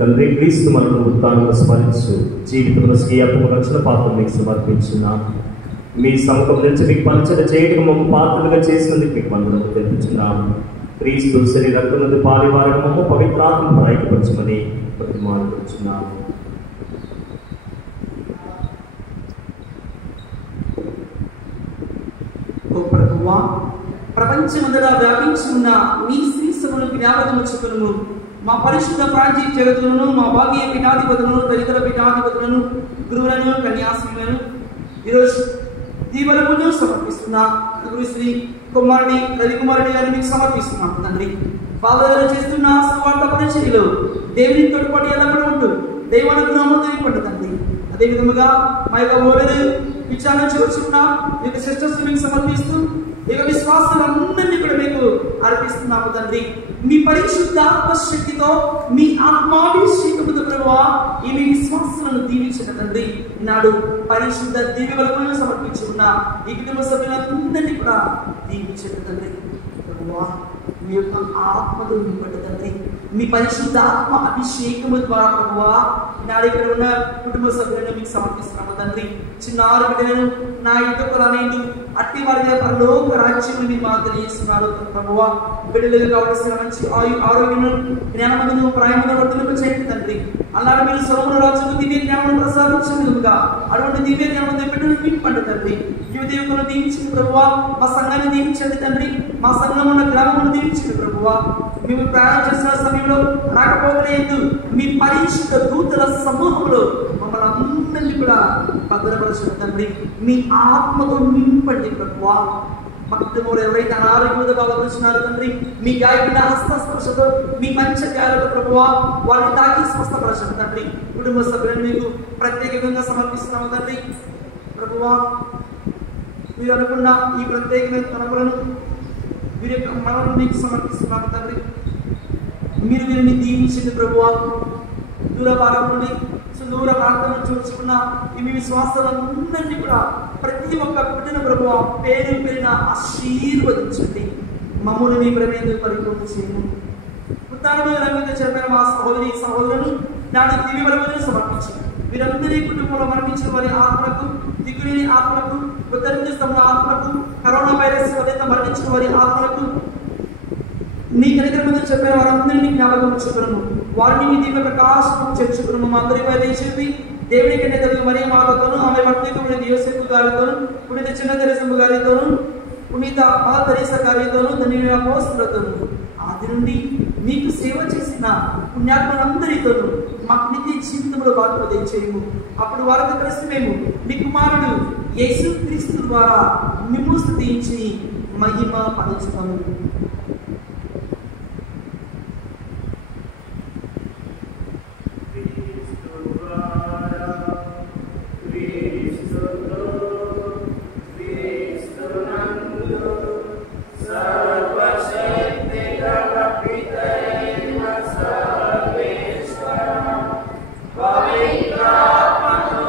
తండ్రి క్రీస్తు మనకు ఉత్తానంగా స్మరించు జీవితంలో స్వీయత్మ రక్షణ పాత్ర మీకు సమర్పించున్నాను. మీ సముఖం నుంచి మీకు పంచన చేయడం మమ్మ పాత్రలుగా చేసినందుకు మీకు మనకు తెలుపుచున్నాము. క్రీస్తు శరీర రక్తమందు పాలివారక మమ్మ పవిత్రాత్మ ఐక్యపరచమని ప్రతిమానుకుంటున్నాము. ప్రపంచమంతటా వ్యాపించి ఉన్న నీ శ్రీసమును జ్ఞాపకం ఉంచుకును. మా పరిశుద్ధ ప్రాంతీయ జగతులను, మా భాగ్య పీఠాధిపతులను, తదితర పీఠాధిపతులను, గురువులను, కన్యాశ్రీలను ఈరోజు దీవెనమును సమర్పిస్తున్నా. శ్రీ కుమారుడి రవికుమారుడి గారిని మీకు సమర్పిస్తున్నాం తండ్రి. బాబాగారు చేస్తున్న సువార్త పరిచర్యలో దేవుని తోడ్పాటు ఎలా కూడా ఉంటూ దైవానుగ్రహంలో తెలియపడ్డ తండ్రి. అదేవిధముగా మా యొక్క ఓడలు విచారణ చూస్తున్న ఈ యొక్క సిస్టర్స్ మీకు సమర్పిస్తూ ఈ యొక్క విశ్వాసాలందరినీ కూడా మీకు అర్పిస్తున్నాము తండ్రి. మీ పరిశుద్ధ ఆత్మశక్తితో మీ ఆత్మాభిషేకముతో ప్రభువా ఈ మీ విశ్వాసాలను దీవించిన తండ్రి. ఈనాడు పరిశుద్ధ దివ్యవలకులను సమర్పించి ఉన్న ఈ కుటుంబ సభ్యులందరినీ కూడా దీవించిన తండ్రి. ప్రభువా మీ యొక్క ఆత్మతో నింపండి తండ్రి. మీ పరిశుద్ధ ఆత్మ అభిషేకము ద్వారా ప్రభువా ఈనాడు ఇక్కడ ఉన్న కుటుంబ సభ్యులను మీకు సమర్పిస్తున్నాము తండ్రి. చిన్న ఆరు బిడ్డలను నా ఇంటికి రానేందు అట్టి వారి పరలోక రాజ్యం మీరు మాకు తెలియజేస్తున్నారు ప్రభువా. బిడ్డలకు కావలసిన మంచి ఆరోగ్యము జ్ఞానమును ప్రాయమును వర్ధనకు చేయండి తండ్రి. అలాగే మీరు సొలొమోను రాజుకు దివ్య జ్ఞానం ప్రసాదించినట్టుగా అటువంటి దివ్య జ్ఞానం బిడ్డలు నింపండి తండ్రి. యువదేవులను దీవించండి ప్రభువా. మా సంఘాన్ని దీవించండి తండ్రి. మా సంఘం ఉన్న గ్రామమును దీవించండి ప్రభువా. మేము ప్రయాణం చేసిన సమయంలో రాకపోకలేదు మీ పరిశుద్ధ దూతల సమూహంలో మమ్మల్ని అందరినీ కూడా భద్రపరచండి తండ్రి. మీ ఆత్మతో నింపండి ప్రభువా. మా కుటుంబంలో ఎవరైతే అనారోగ్యంతో బాధపడుతున్నారు తండ్రి, మీ గాయకుల హస్తస్పర్శతో మీ మంచి గాయాలతో ప్రభువా వారిని తాకి స్వస్థపరచండి తండ్రి. కుటుంబ సభ్యులను మీకు ప్రత్యేకంగా సమర్పిస్తున్నాము తండ్రి. ప్రభువా మీరు అనుకున్న ఈ ప్రత్యేకమైన తలపులను వీరి యొక్క మనల్ని మీకు సమర్పిస్తున్నాము తండ్రి. మీరు వీరిని దీవించండి ప్రభువా. దూర భారం నుండి సుదూర ప్రాంతాలను చూసుకున్న ఈ విశ్వాసాలందరినీ కూడా ప్రతి ఒక్క బిడ్డను ప్రభువా పేరు పేరున ఆశీర్వదించండి. మమ్మల్ని మీ ప్రమేందుకు పరిపూర్ణ చేయము. ఉత్తానంగా చెప్పిన మా సహోదరి సహోదరులను నాడు దివ్య వరములను సమర్పించండి. వీరందరి కుటుంబంలో మరణించిన వారి ఆత్మలకు, దిగులేని ఆత్మలకు, ఉత్తరించిన ఆత్మలకు, కరోనా వైరస్ వల్ల మరణించిన వారి ఆత్మలకు నీ కనికరముతో చెప్పిన వారందరినీ జ్ఞాపకం ఉంచుకున్నాము. వారిని మీ దీప ప్రకాశం చేర్చుకున్నాము. మా అందరిపై దయచేసి దేవుని కంటే తల్లి మరియ మాతతోను, ఆమె భర్తకుని యోసేపు గారితోను, పునీత చిన్న తెరేసమ్మ గారితోను, పునీత మదర్ తెరేసా గారితోను, ధన్యుల అపోస్తలులతోను ఆది నుండి మీకు సేవ చేసిన పుణ్యాత్మలందరితోనూ మాకు నిత్య జీవితంలో భాగం దయచేయము. అప్పుడు వారితో కలిసి మేము నీ కుమారుడు యేసుక్రీస్తు ద్వారా మిమ్ము స్తుతించి మహిమ పరచుతాము. Pavitra Panu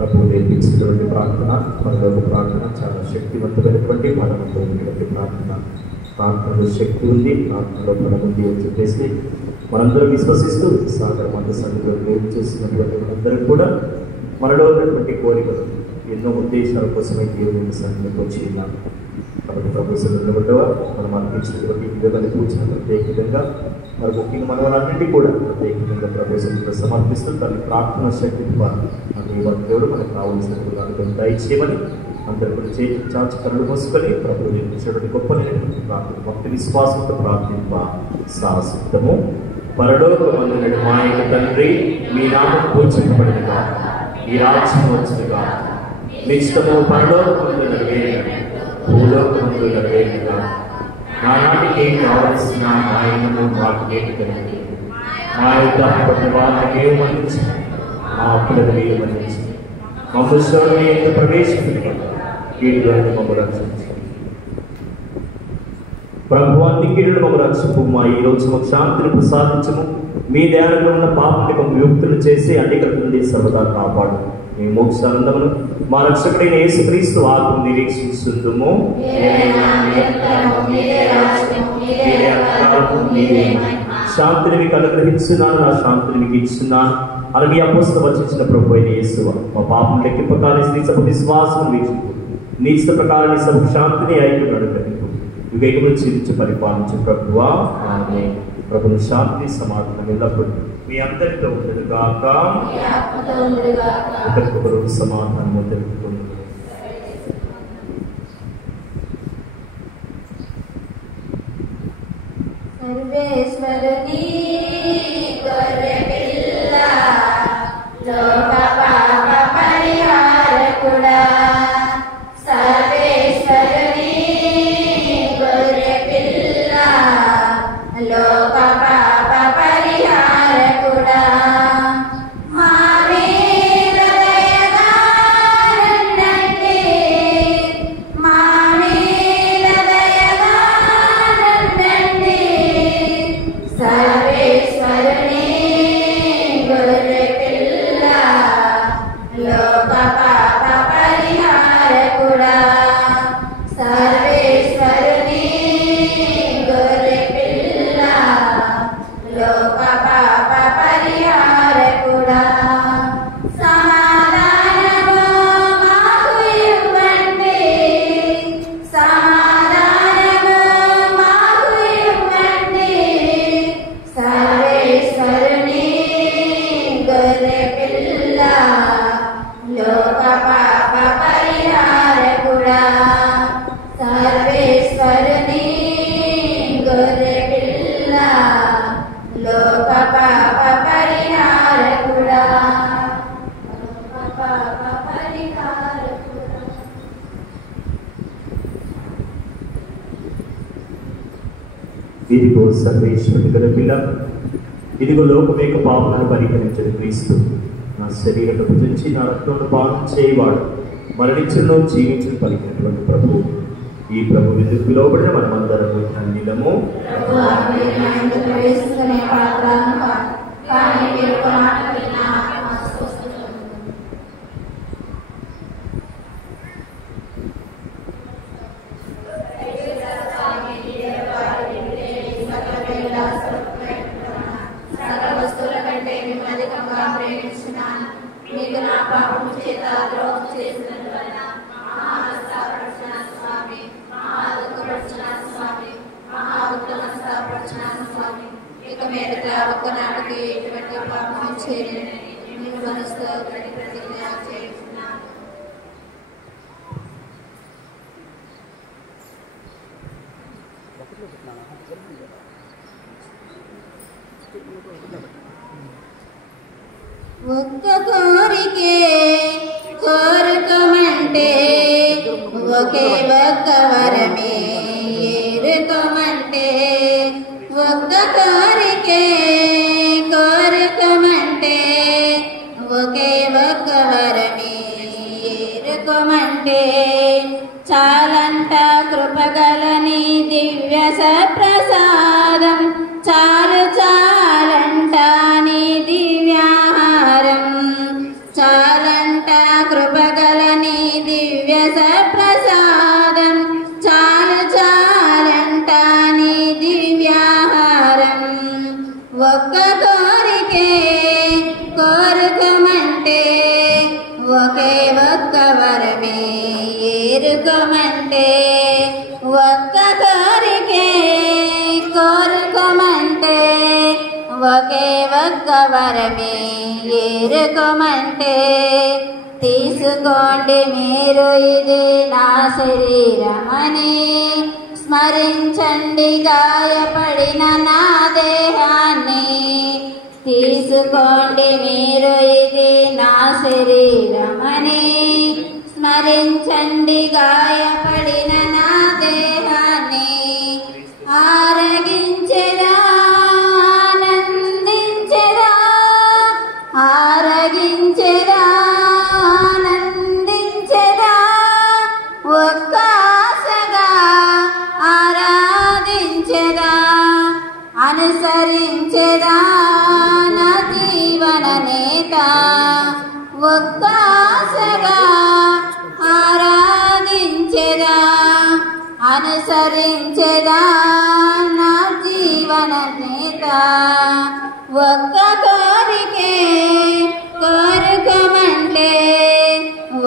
ప్రభువు నేర్పించినటువంటి ప్రార్థన, మనలోకి ప్రార్థన చాలా శక్తివంతమైనటువంటి బలవంతమైనటువంటి ప్రార్థనలో శక్తి ఉంది, ప్రార్థనలో బలం ఉంది అని చెప్పేసి మనందరం విశ్వసిస్తూ సాగర మత సన్నిధిలో వేరు చేస్తున్నటువంటి మనందరూ కూడా మనలో ఉన్నటువంటి కోరికలు ఎన్నో ఉద్దేశాల కోసమే దేవుని సన్నిధికి వచ్చి ఉన్నాం. కాబట్టి ప్రభు సన్నిధిలో మనం అర్పించినటువంటి విలువలు కూర్చున్న ప్రత్యేకంగా మరి ముఖ్యంగా మన వాళ్ళన్నింటినీ కూడా ప్రత్యేకంగా ప్రభు సన్నిధిలో సమర్పిస్తూ తల్లి ప్రార్థన శక్తి ద్వారా దేవుడు మనకు కావలసినటువంటి అనుకుని దయచేయమని అందరూ కూడా చేతి చాచి కళ్ళు మోసుకొని ప్రభుత్వం నిర్మించినటువంటి గొప్ప ప్రార్థన భక్తి విశ్వాసంతో ప్రార్థింప సాహసిద్ధము. పరలోకమందున మా యొక్క తండ్రి, మీ నామం పూజింపబడినగా, ఈ రాజ్యం వచ్చినగా, మీ ఇష్టము పరలోకమందు నెరవేరినగా భూలోకమందు నెరవేరినగా, నానాటికి కావలసిన ఆయనము మాకు నేర్చుకుని మా యొక్క వారికి మన్నించి మా అప్పులకు మీరు మన్నించి మమ్మల్ని ఎంత ప్రవేశించగా కీడులో మమ్మల్ని రక్షించండి. ప్రభువాన్ని కీడులు మమ్మల్ని రక్షింపు. మా ఈ రోజు మాకు శాంతిని ప్రసాదించము. మీ దయాలలో ఉన్న పాపని మమ్మల్ని విముక్తులు చేసి అనేకల నుండి సర్వదా కాపాడు. మీ మోక్షానందమును మా రక్షకుడైన యేసుక్రీస్తు ఆత్మ నిరీక్షిస్తుందుము. శాంతిని మీకు అనుగ్రహిస్తున్నాను, నా శాంతిని మీకు ఇస్తున్నాను అని మీ అపోస్తలులు వచించిన ప్రభు అయిన యేసువా, మా పాపం లెక్కింపకాని నీ సభ విశ్వాసం వీక్షింపు. నీ ఇష్ట ప్రకారం నీ సభ శాంతిని ఐక్యం అనుగ్రహింపు. వివేకమును జీవించి పరిపాలించు ప్రభువా. ఆమేన్. ప్రభుని శాంతి సమాధానం ఎల్లప్పుడూ మీ అందరితో ఉండదు గాక. ఒకరికొకరు సమాధానము తెలుపుతుంది. సర్వేశ్వరుని గొర్రె పిల్ల, లోక పాప పరిహారకుడా, సర్వేశ్వరుని గొర్రె పిల్ల, లోక పాప పరిహారకుడా, మా మీద దయగా నుండండి, మా మీద దయగా నుండండి. సర్వేశ్వరుని గొర్రె పిల్ల, లోక పాప పరిహారకుడా, సర్వేశ్వరుని గొర్రె పిల్ల, లోక పాప పరిహారకుడా, సమాధానము మాకు ఇవ్వండి, సమాధానము మాకు ఇవ్వండి. సర్వేశ్వరుని గొర్రె పిల్ల, లోక పాప పరిహారకుడా, సర్వేశ్వరుని గొర్రె పిల్ల, లోక పాప పరిహారకుడా, లోక పాప పరిహారకుడా. ఇదిగో సర్వేశ్వరుని గల పిల్ల, ఇదిగో లోకమేక పాపలను పరిహరించని క్రీస్తు. నా శరీరం భుజించి నా రక్తంలో పాలన చేయవాడు మరణించను జీవించను పలికినటువంటి ప్రభువు. ఈ ప్రభు విందుకు పిలువబడిన మనమందరము ధన్యులము. ప్రవేశించనే పాత్రను కానీ మీరు ఒక మాట విన్నా సకల వస్తువుల కంటే మేము అధికంగా ప్రేమించున్నాను. మీకు నా పాపం చేత ద్రోహం చేసినందువలన స్వామి, స్వామి, ఇక మీదట ఒక్కనాటికి ఎటువంటి పాపం చేయలేని మీ మనసుతో ప్రతిజ్ఞ చేస్తున్నాను. ఒక్క కోరికే కోరుకోమంటే ఒకే ఒక్క వరమే ఏరుకోమంటే, ఒక్క కోరికే కోరుకోమంటే ఒకే ఒక్క వరమే ఏరుకోమంటే, చాలంట కృపగలని దివ్య సప్రసాదం, చాలు చాలంట నీ దివ్యాహారం, చాలంట ఒక్క కోరికే కోరుకోమంటే ఒకే ఒక్క వరమే ఏరుకోమంటే ఒక్క కోరికే కోరుకోమంటే ఒకే ఒక్క వరమే ఏరుకోమంటే తీసుకోండి మీరు ఇది నా శరీరమని స్మరించండి గాయపడిన నా దేహాన్ని తీసుకోండి మీరు ఇది నా శరీరమని స్మరించండి గాయపడిన నా దేహాన్ని ఆరగించెదా ఆనందించెదా ఆరగించెదా ఆనందించెదా ఒక్క ఆశగా ఆరాధించెదా అనుసరించెదా నా జీవన నేత ఒక్క ఆశగా ఆరాధించెదా అనుసరించెదా నా జీవన నేత ఒక్క కోరికే కోరుకోమంటే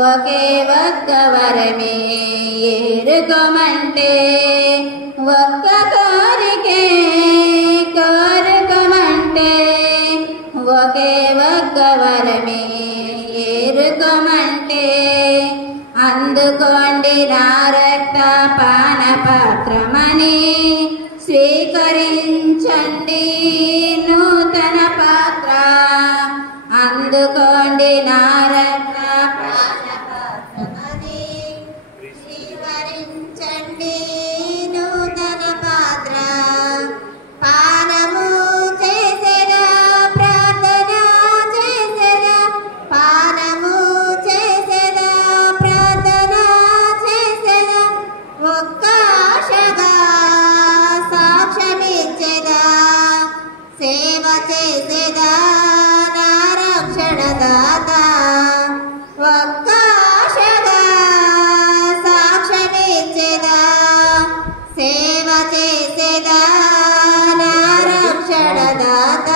ఒకే ఒక్క వరమే ఏరుకోమంటే ఒక్క కోరికే కోరుకోమంటే ఒకే ఒక్క వరమే ఏరుకోమంటే అందుకోండి నా రక్త పాన పాత్రమని స్వీకరించండి నూతన పాత్ర అందుకోండి నా రక్త పాన పాత్రమని స్వీకరించండి నూతన పాత్ర పానము చేసేదా ప్రార్థన చేసేదా పానము చేసేదా ప్రార్థన చేసేదా ఒక్క ఆశగా సాక్ష్యమిచ్చేదా సేవ చేసేదా నా రక్షణదాత ఒక్క ఆశగా సాక్ష్యమిచ్చేదా సేవ చేసేదా నా రక్షణదాత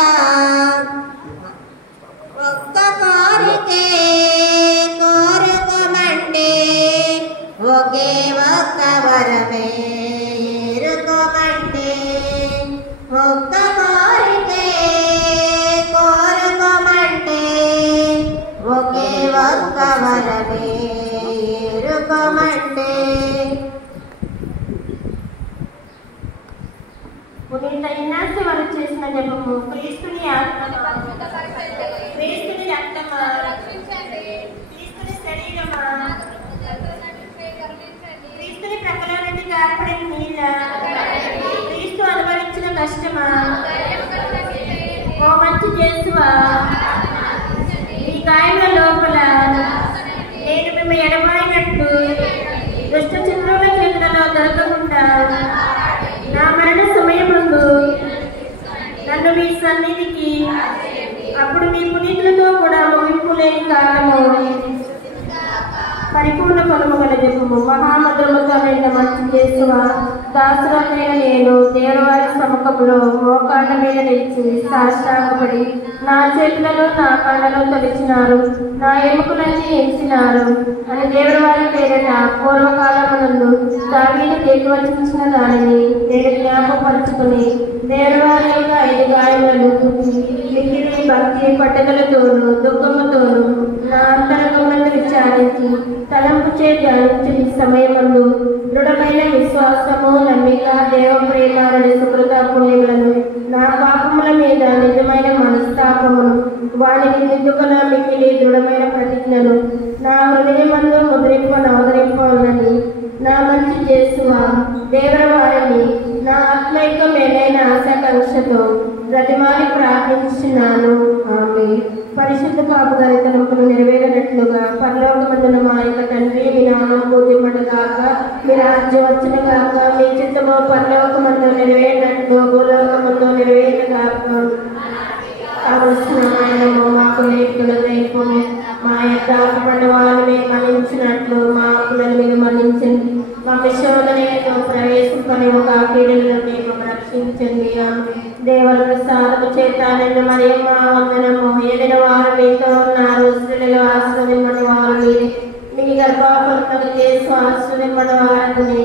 ఒక్క కోరికే కోరుకోమంటే ఒకే ఒక్క వరమే ఏరుకోమంటే ఒక్క కోరికే కోరుకోమంటే ఒకే ఒక్క వరమే ఏరుకోమంటే పునీత ఇగ్నాసి వారు చేసిన జపము క్రీస్తుని ఆత్మమా క్రీస్తుని రక్తమా క్రీస్తుని శరీరమా క్రీస్తుని ప్రక్కల నుండి గాయపడిన నీళ్ళ క్రీస్తు అనుభవించిన కష్టమా ఓ మంచి యేసువా ఈ గాయముల లోపల నేను మేము ఎడబాయినట్లు దుష్ట చంద్రుల చేతులలో దొరకకుండా నా మరణ సమయమందు నన్ను మీ సన్నిధికి అప్పుడు మీ పునీతులతో కూడా ముగింపు లేని కాలము పరిపూర్ణ ఫలము గల జపము మహామధురముగా వెంట మంచి చేసువా దాసులైన నేను దేవువారి సముఖంలో మోకాళ్ళ మీద నిలిచి సాష్టాంగపడి నా చేతులను నా కళ్ళలో తొలిచినారు నా ఎముకలన్నీ ఎంచినారు అని దేవుడి వారి పేరిట పూర్వకాలమునందు దావీదు ఏకవచించిన దానిని నేను జ్ఞాపకపరుచుకుని దేవుడి వారి యొక్క 5 గాయములను మిగిలి భక్తి పట్టుదలతోనూ దుఃఖముతోనూ నా అంతరంగములను విచారించి తలంపు చే ధ్యానించిన సమయమందు దృఢమైన విశ్వాసము నమ్మిక దేవ ప్రేమ సుకృత పుణ్యములను నా పాపముల మీద నిజమైన మనస్తాపమును వానికి దిద్దుకున్న మిగిలి దృఢమైన ప్రతిజ్ఞను నా హృదయమందు ముద్రింపనవదరింపని నా మంచి చేసువా దేవుడి వారిని నా ఆత్మైక మేలైన ఆశాకాంక్షతో ప్రతిమాని ప్రార్థించున్నాను ఆమె పరిశుద్ధ పాపగారి తలంపులు నెరవేరినట్లుగా పరలోకమందున మా యొక్క తండ్రి మీ నామం పూజింపడుగాక మీ రాజ్యం వచ్చిన కాక మీ చిత్తము పరలోకమందు నెరవేరినట్లు భూలోకమందు నెరవేరుగాక కావలసిన ఆయనము మాకు నేర్పులు నేర్పుని మా యొక్క ఆపబడిన వారిని మన్నించినట్లు మా ఆకులను మీరు మన్నించండి మా విశ్వోదనకు ప్రవేశింపని ఒక కీడులను మేము రక్షించండి దేవర ప్రసాదము చేత నిన్ను మరియమ్మ వందనము. ఏలిన వారు మీతో ఉన్నారు, స్త్రీలలో ఆశీర్వదింపబడిన వారు మీరే. మీ గర్భఫలమునకు యేసు ఆశీర్వదింపబడిన వారని.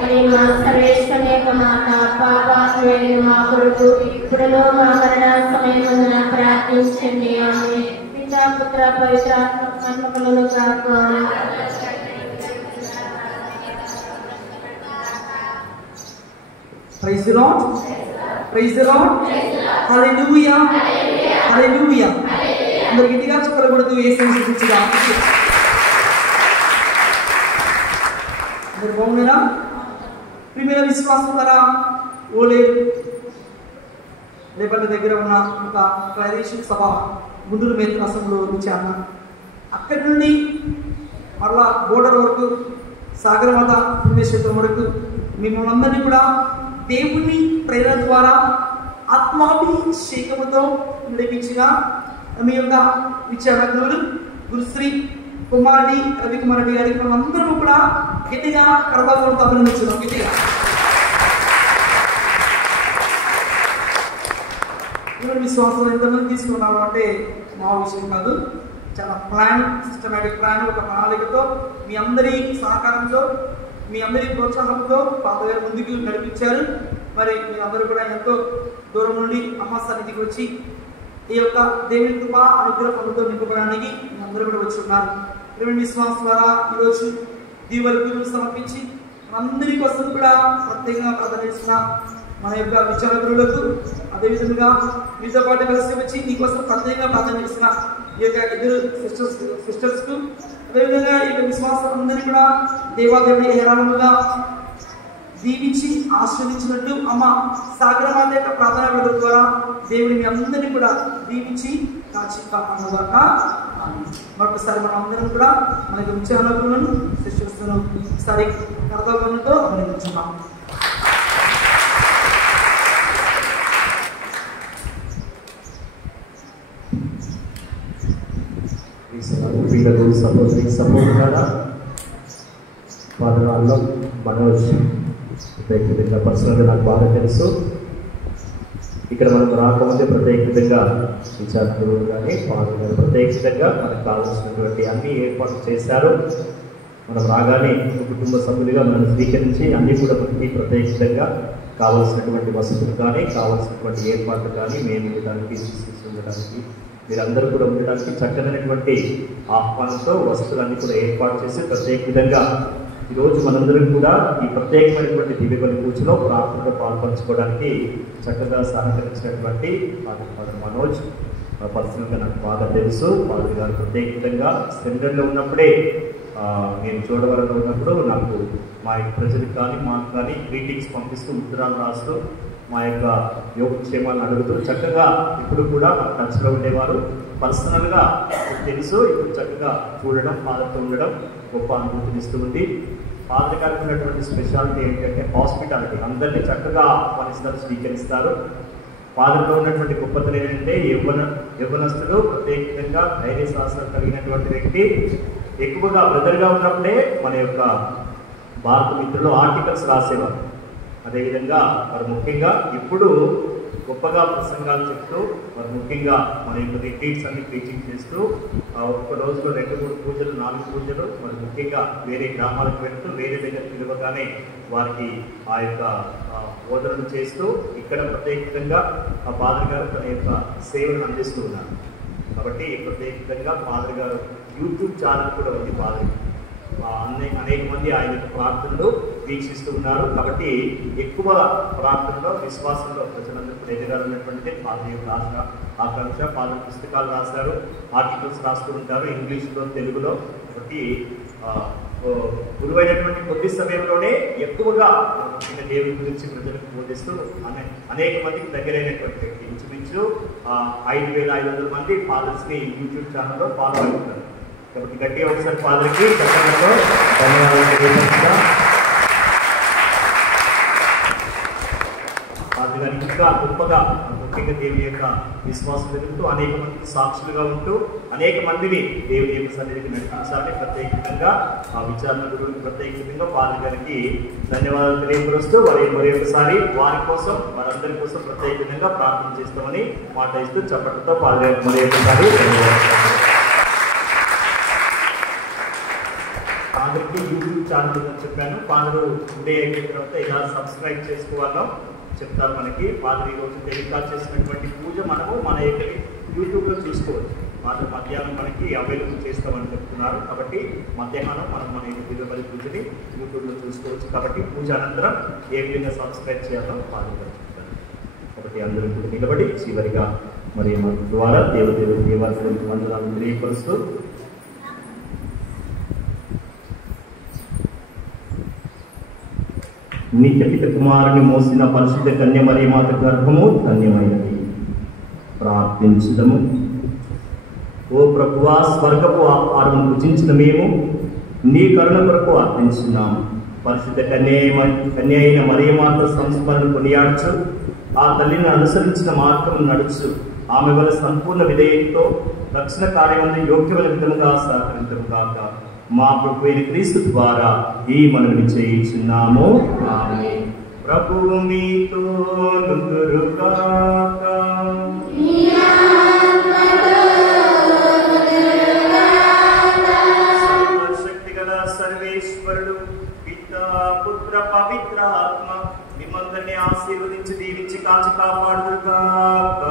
మరియమ్మ సర్వేశ్వరుని యొక్క మాత, పాపాత్ములైన మా కొరకు ఇప్పుడును మా మరణ సమయమందున ప్రార్థించండి. ఆమేన్. పితా పుత్ర పవిత్రాత్మకులను కాక. Praise the lord, praise the lord, hallelujah, hallelujah. అందరూ గట్టిగా చప్పట్లు కొడుతూ యేసుని స్తుతించుదాం. అందరూ బాగున్నారా? ప్రియమైన విశ్వాసులారా, ఓలేరు రేపటి దగ్గర ఉన్న ఒక ప్రాదేశిక సభ ముందుల మేత్రాసంలో వచ్చాను. అక్కడి నుండి మరలా బోర్డర్ వరకు సాగరమాత పుణ్యక్షేత్రం వరకు మిమ్మల్ని అందరినీ కూడా దేవుని ప్రేరణ ద్వారా ఆత్మాభిషేకముతో నడిపించిన మీ యొక్క విచారకులు గురుశ్రీ కుమారెడ్డి రవికుమార్ రెడ్డి గారికి మనం అందరూ కూడా గట్టిగా కరతాలతో అభినందించున్నాం. గట్టిగా విశ్వాసం ఎంతమంది తీసుకున్నాము అంటే మా విషయం కాదు, చాలా ప్లాన్, సిస్టమేటిక్ ప్లాన్, ఒక ప్రణాళికతో మీ అందరి సహకారంతో, మీ అందరి ప్రోత్సాహంతో పాత గారు ముందుకు నడిపించారు. మరి మీరందరూ కూడా ఎంతో దూరం నుండి అమ్మ సన్నిధికి వచ్చి ఈ యొక్క దేవుని కృప అనుగ్రహ పొందుతో నింపబడడానికి అందరూ కూడా వచ్చి ఉన్నారు. దేవుని విశ్వాసం ద్వారా ఈరోజు దీవులకు సమర్పించి అందరి కోసం కూడా ప్రత్యేకంగా ప్రార్థన చేసిన మన యొక్క విచారకులకు, అదేవిధంగా మీతో పాటు కలిసి వచ్చి నీకోసం ప్రత్యేకంగా ప్రార్థన చేసిన ఈ యొక్క ఇద్దరు సిస్టర్స్కు, అదేవిధంగా ఈ యొక్క విశ్వాసం అందరినీ కూడా దేవాదేవుని హేరాళముగా దీవించి ఆశ్రయించినట్టు అమ్మ సాగరమాత యొక్క ప్రార్థన వేడుక ద్వారా దేవుని మీ అందరినీ కూడా దీవించి కాచి కాపాడుగాక. మరొకసారి మనం అందరం కూడా మన యొక్క విచారకులను సిస్టర్స్ను ఒకసారి కర్తవ్యంతో అభినందించున్నాం. సపోర్ట్ వాదనాల్లో మనోజ్ ప్రత్యేకంగా పర్సనల్గా నాకు బాగా తెలుసు. ఇక్కడ మనం రాకముందే ప్రత్యేకంగా విచారకులు కానీ పాల్గొని ప్రత్యేకంగా మనకు కావాల్సినటువంటి అన్ని ఏర్పాట్లు చేశారు. మనం రాగానే కుటుంబ సభ్యులుగా మనం స్వీకరించి అన్నీ కూడా ప్రత్యేకంగా కావాల్సినటువంటి వసతులు కానీ కావాల్సినటువంటి ఏర్పాట్లు కానీ మేము ఉండడానికి ఉండడానికి మీరందరూ కూడా ఉండడానికి చక్కనైనటువంటి ఆహ్వానంతో వసతులన్నీ కూడా ఏర్పాటు చేసి ప్రత్యేక విధంగా ఈరోజు మనందరం కూడా ఈ ప్రత్యేకమైనటువంటి దివ్యబలి పూజలో ప్రార్థనలో పాల్పంచుకోవడానికి చక్కగా సహకరించినటువంటి మనోజ్ పర్సనల్గా నాకు బాగా తెలుసు. వాళ్ళు గారు ప్రత్యేక విధంగా సెంటర్లో ఉన్నప్పుడే నేను చూడవరంలో ఉన్నప్పుడు నాకు మా యొక్క ప్రజలకు కానీ మాకు కానీ గ్రీటింగ్స్ పంపిస్తూ ఉత్తరాలు రాస్తూ మా యొక్క యోగక్షేమాలను అడుగుతూ చక్కగా ఇప్పుడు కూడా మన టచ్లో ఉండేవారు. పర్సనల్గా తెలుసు, ఇప్పుడు చక్కగా చూడడం, ఫాదర్తో ఉండడం గొప్ప అనుభూతినిస్తూ ఉంది. ఫాదర్ గారికి ఉన్నటువంటి స్పెషాలిటీ ఏంటంటే హాస్పిటాలిటీ, అందరినీ చక్కగా ఆహ్వానిస్తారు, స్వీకరిస్తారు. ఫాదర్లో ఉన్నటువంటి గొప్పతనం ఏంటంటే యవ్వనస్తుడు ప్రత్యేకంగా ధైర్య సాహసం కలిగినటువంటి వ్యక్తి. ఎక్కువగా బ్రదర్గా ఉన్నప్పుడే మన యొక్క భారత మిత్రులు ఆర్టికల్స్ రాసేవారు. అదేవిధంగా వారు ముఖ్యంగా ఇప్పుడు గొప్పగా ప్రసంగాలు చెప్తూ వారు ముఖ్యంగా మన యొక్క రిట్రీట్స్ అన్ని టీచింగ్ చేస్తూ ఒక్క రోజులో 2-3 పూజలు 4 పూజలు మరి ముఖ్యంగా వేరే గ్రామాలకు వెళ్తూ వేరే దగ్గర పిలవగానే వారికి ఆ యొక్క బోధనలు చేస్తూ ఇక్కడ ప్రత్యేకంగా ఆ ఫాదర్ గారు తన యొక్క సేవలను అందిస్తూ ఉన్నారు. కాబట్టి ప్రత్యేకంగా ఫాదర్ గారు యూట్యూబ్ ఛానల్ కూడా ఉంది. ఫాదర్ అనేక మంది ఆయన ప్రార్థనలు వీక్షిస్తూ ఉన్నారు. కాబట్టి ఎక్కువ ప్రార్థనలో విశ్వాసంలో ప్రజలందరూ ఎదగాలన్నటువంటి ఫాదర్ యొక్క ఆకాంక్ష. ఫాదర్ పుస్తకాలు రాశారు, ఆర్టికల్స్ రాస్తూ ఉంటారు ఇంగ్లీష్లో, తెలుగులో. కాబట్టి గురువైనటువంటి కొద్ది సమయంలోనే ఎక్కువగా దేవుని గురించి ప్రజలకు బోధిస్తూ అనేక మందికి దగ్గరైనటువంటి వ్యక్తి. ఇంచుమించు 5,500 మంది ఫాదర్స్ని యూట్యూబ్ ఛానల్లో ఫాలో అవుతున్నారు. కాబట్టి గట్టిగా ఒకసారి ఫాదర్కి ధన్యవాదాలు. ఫాదర్ గారికి ఇంకా గొప్పగా ముఖ్యంగా ముఖ్యంగా దేవుని యొక్క విశ్వాసం ఎదుగుతూ అనేక మందికి సాక్షులుగా ఉంటూ అనేక మందిని దేవుని యొక్క సన్నిధికి నడిపించాలని ప్రత్యేకంగా ఆ విచారణ గురువుకి ప్రత్యేకంగా ఫాదర్ గారికి ధన్యవాదాలు తెలియపరుస్తూ మరొకసారి వారి కోసం వారందరి కోసం ప్రత్యేకంగా ప్రార్థన చేస్తామని మాట ఇస్తూ చప్పట్లతో ఫాదర్ గారికి మరొకసారి ధన్యవాదాలు. ఫాదర్కి యూట్యూబ్ ఛానల్ ఉందని చెప్పాను. ఫాదర్ డే అయిన తర్వాత ఇలా సబ్స్క్రైబ్ చేసుకోవాలో చెప్తారు మనకి. ఫాదర్ ఈరోజు టెలికాస్ట్ చేసినటువంటి పూజ మనము మన యొక్క యూట్యూబ్లో చూసుకోవచ్చు. ఫాదర్ మధ్యాహ్నం మనకి అవైలబుల్ చేస్తామని చెప్తున్నారు. కాబట్టి మధ్యాహ్నం మనం మన విలువబడి పూజని యూట్యూబ్లో చూసుకోవచ్చు. కాబట్టి పూజ అనంతరం ఏ విధంగా సబ్స్క్రైబ్ చేయాలో ఫాదర్ గారు చెప్తారు. కాబట్టి అందరూ కూడా నిలబడి చివరిగా మరి మన ద్వారా దేవదేవుడి దేవాలయానికి వందనాలు తెలియపరుస్తూ నిత్యపిత కుమారుని మోసిన పరిశుద్ధ కన్య మరియమాత గర్భము ధన్యమైనది. ప్రార్థించుదము. ఓ ప్రభువా, స్వర్గపు ఆహారం భుజించిన మేము నీ కరుణ కొరకు అర్థించున్నాము. పరిశుద్ధ కన్య అయిన మరియమాత సంస్మరణ కొనియాడ్చు, ఆ తల్లిని అనుసరించిన మార్గం నడుచు, ఆమె వల్ల సంపూర్ణ విధేయతతో రక్షణ కార్యమందు యోగ్యమైన విధముగా సహకరించము కాక మా ప్రభు అయిన క్రీస్తు ద్వారా ఈ మనవి చేయించున్నాము. ఆమేన్. ప్రభువు మీతో నుండురుగాక. సర్వశక్తిగల సర్వేశ్వరుడు పితా పుత్ర పవిత్ర ఆత్మ మిమ్మల్ని ఆశీర్వదించి దీవించి కాచి కాపాడుదురుగాక.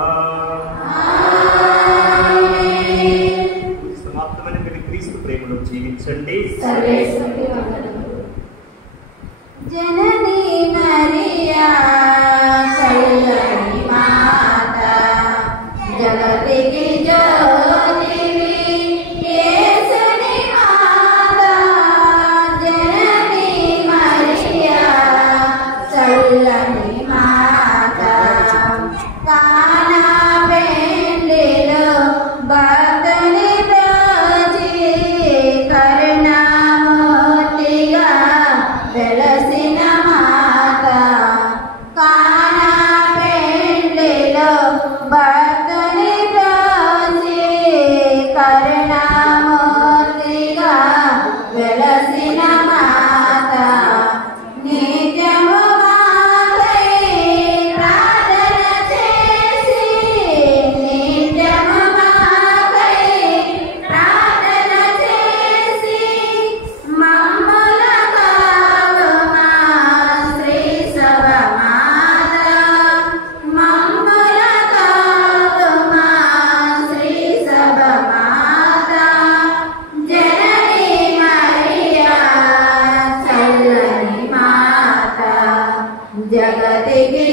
సమాప్తమైన క్రీస్తు ప్రేమలో జీవించండి. జననీ మరియా చల్లని మాత, జగతికి జ్యోతివి యేసుని మాత. జననీ మరియా చల్లని మాత, కానా పెండిలో భక్తుని కరుణామూర్తిగా వెలసిన మాత. కానా పెండిలో భక్తుని కరుణామూర్తిగా వెలసిన మాత. నిత్యము మాకై ప్రార్థన చేసి, నిత్యము మాకై ప్రార్థన చేసి, మమ్ముల కావుమా శ్రీ సభ మాత. మమ్ముల కావుమా శ్రీ సభ మాత. జననీ మరియా చల్లని మాత, జగతికి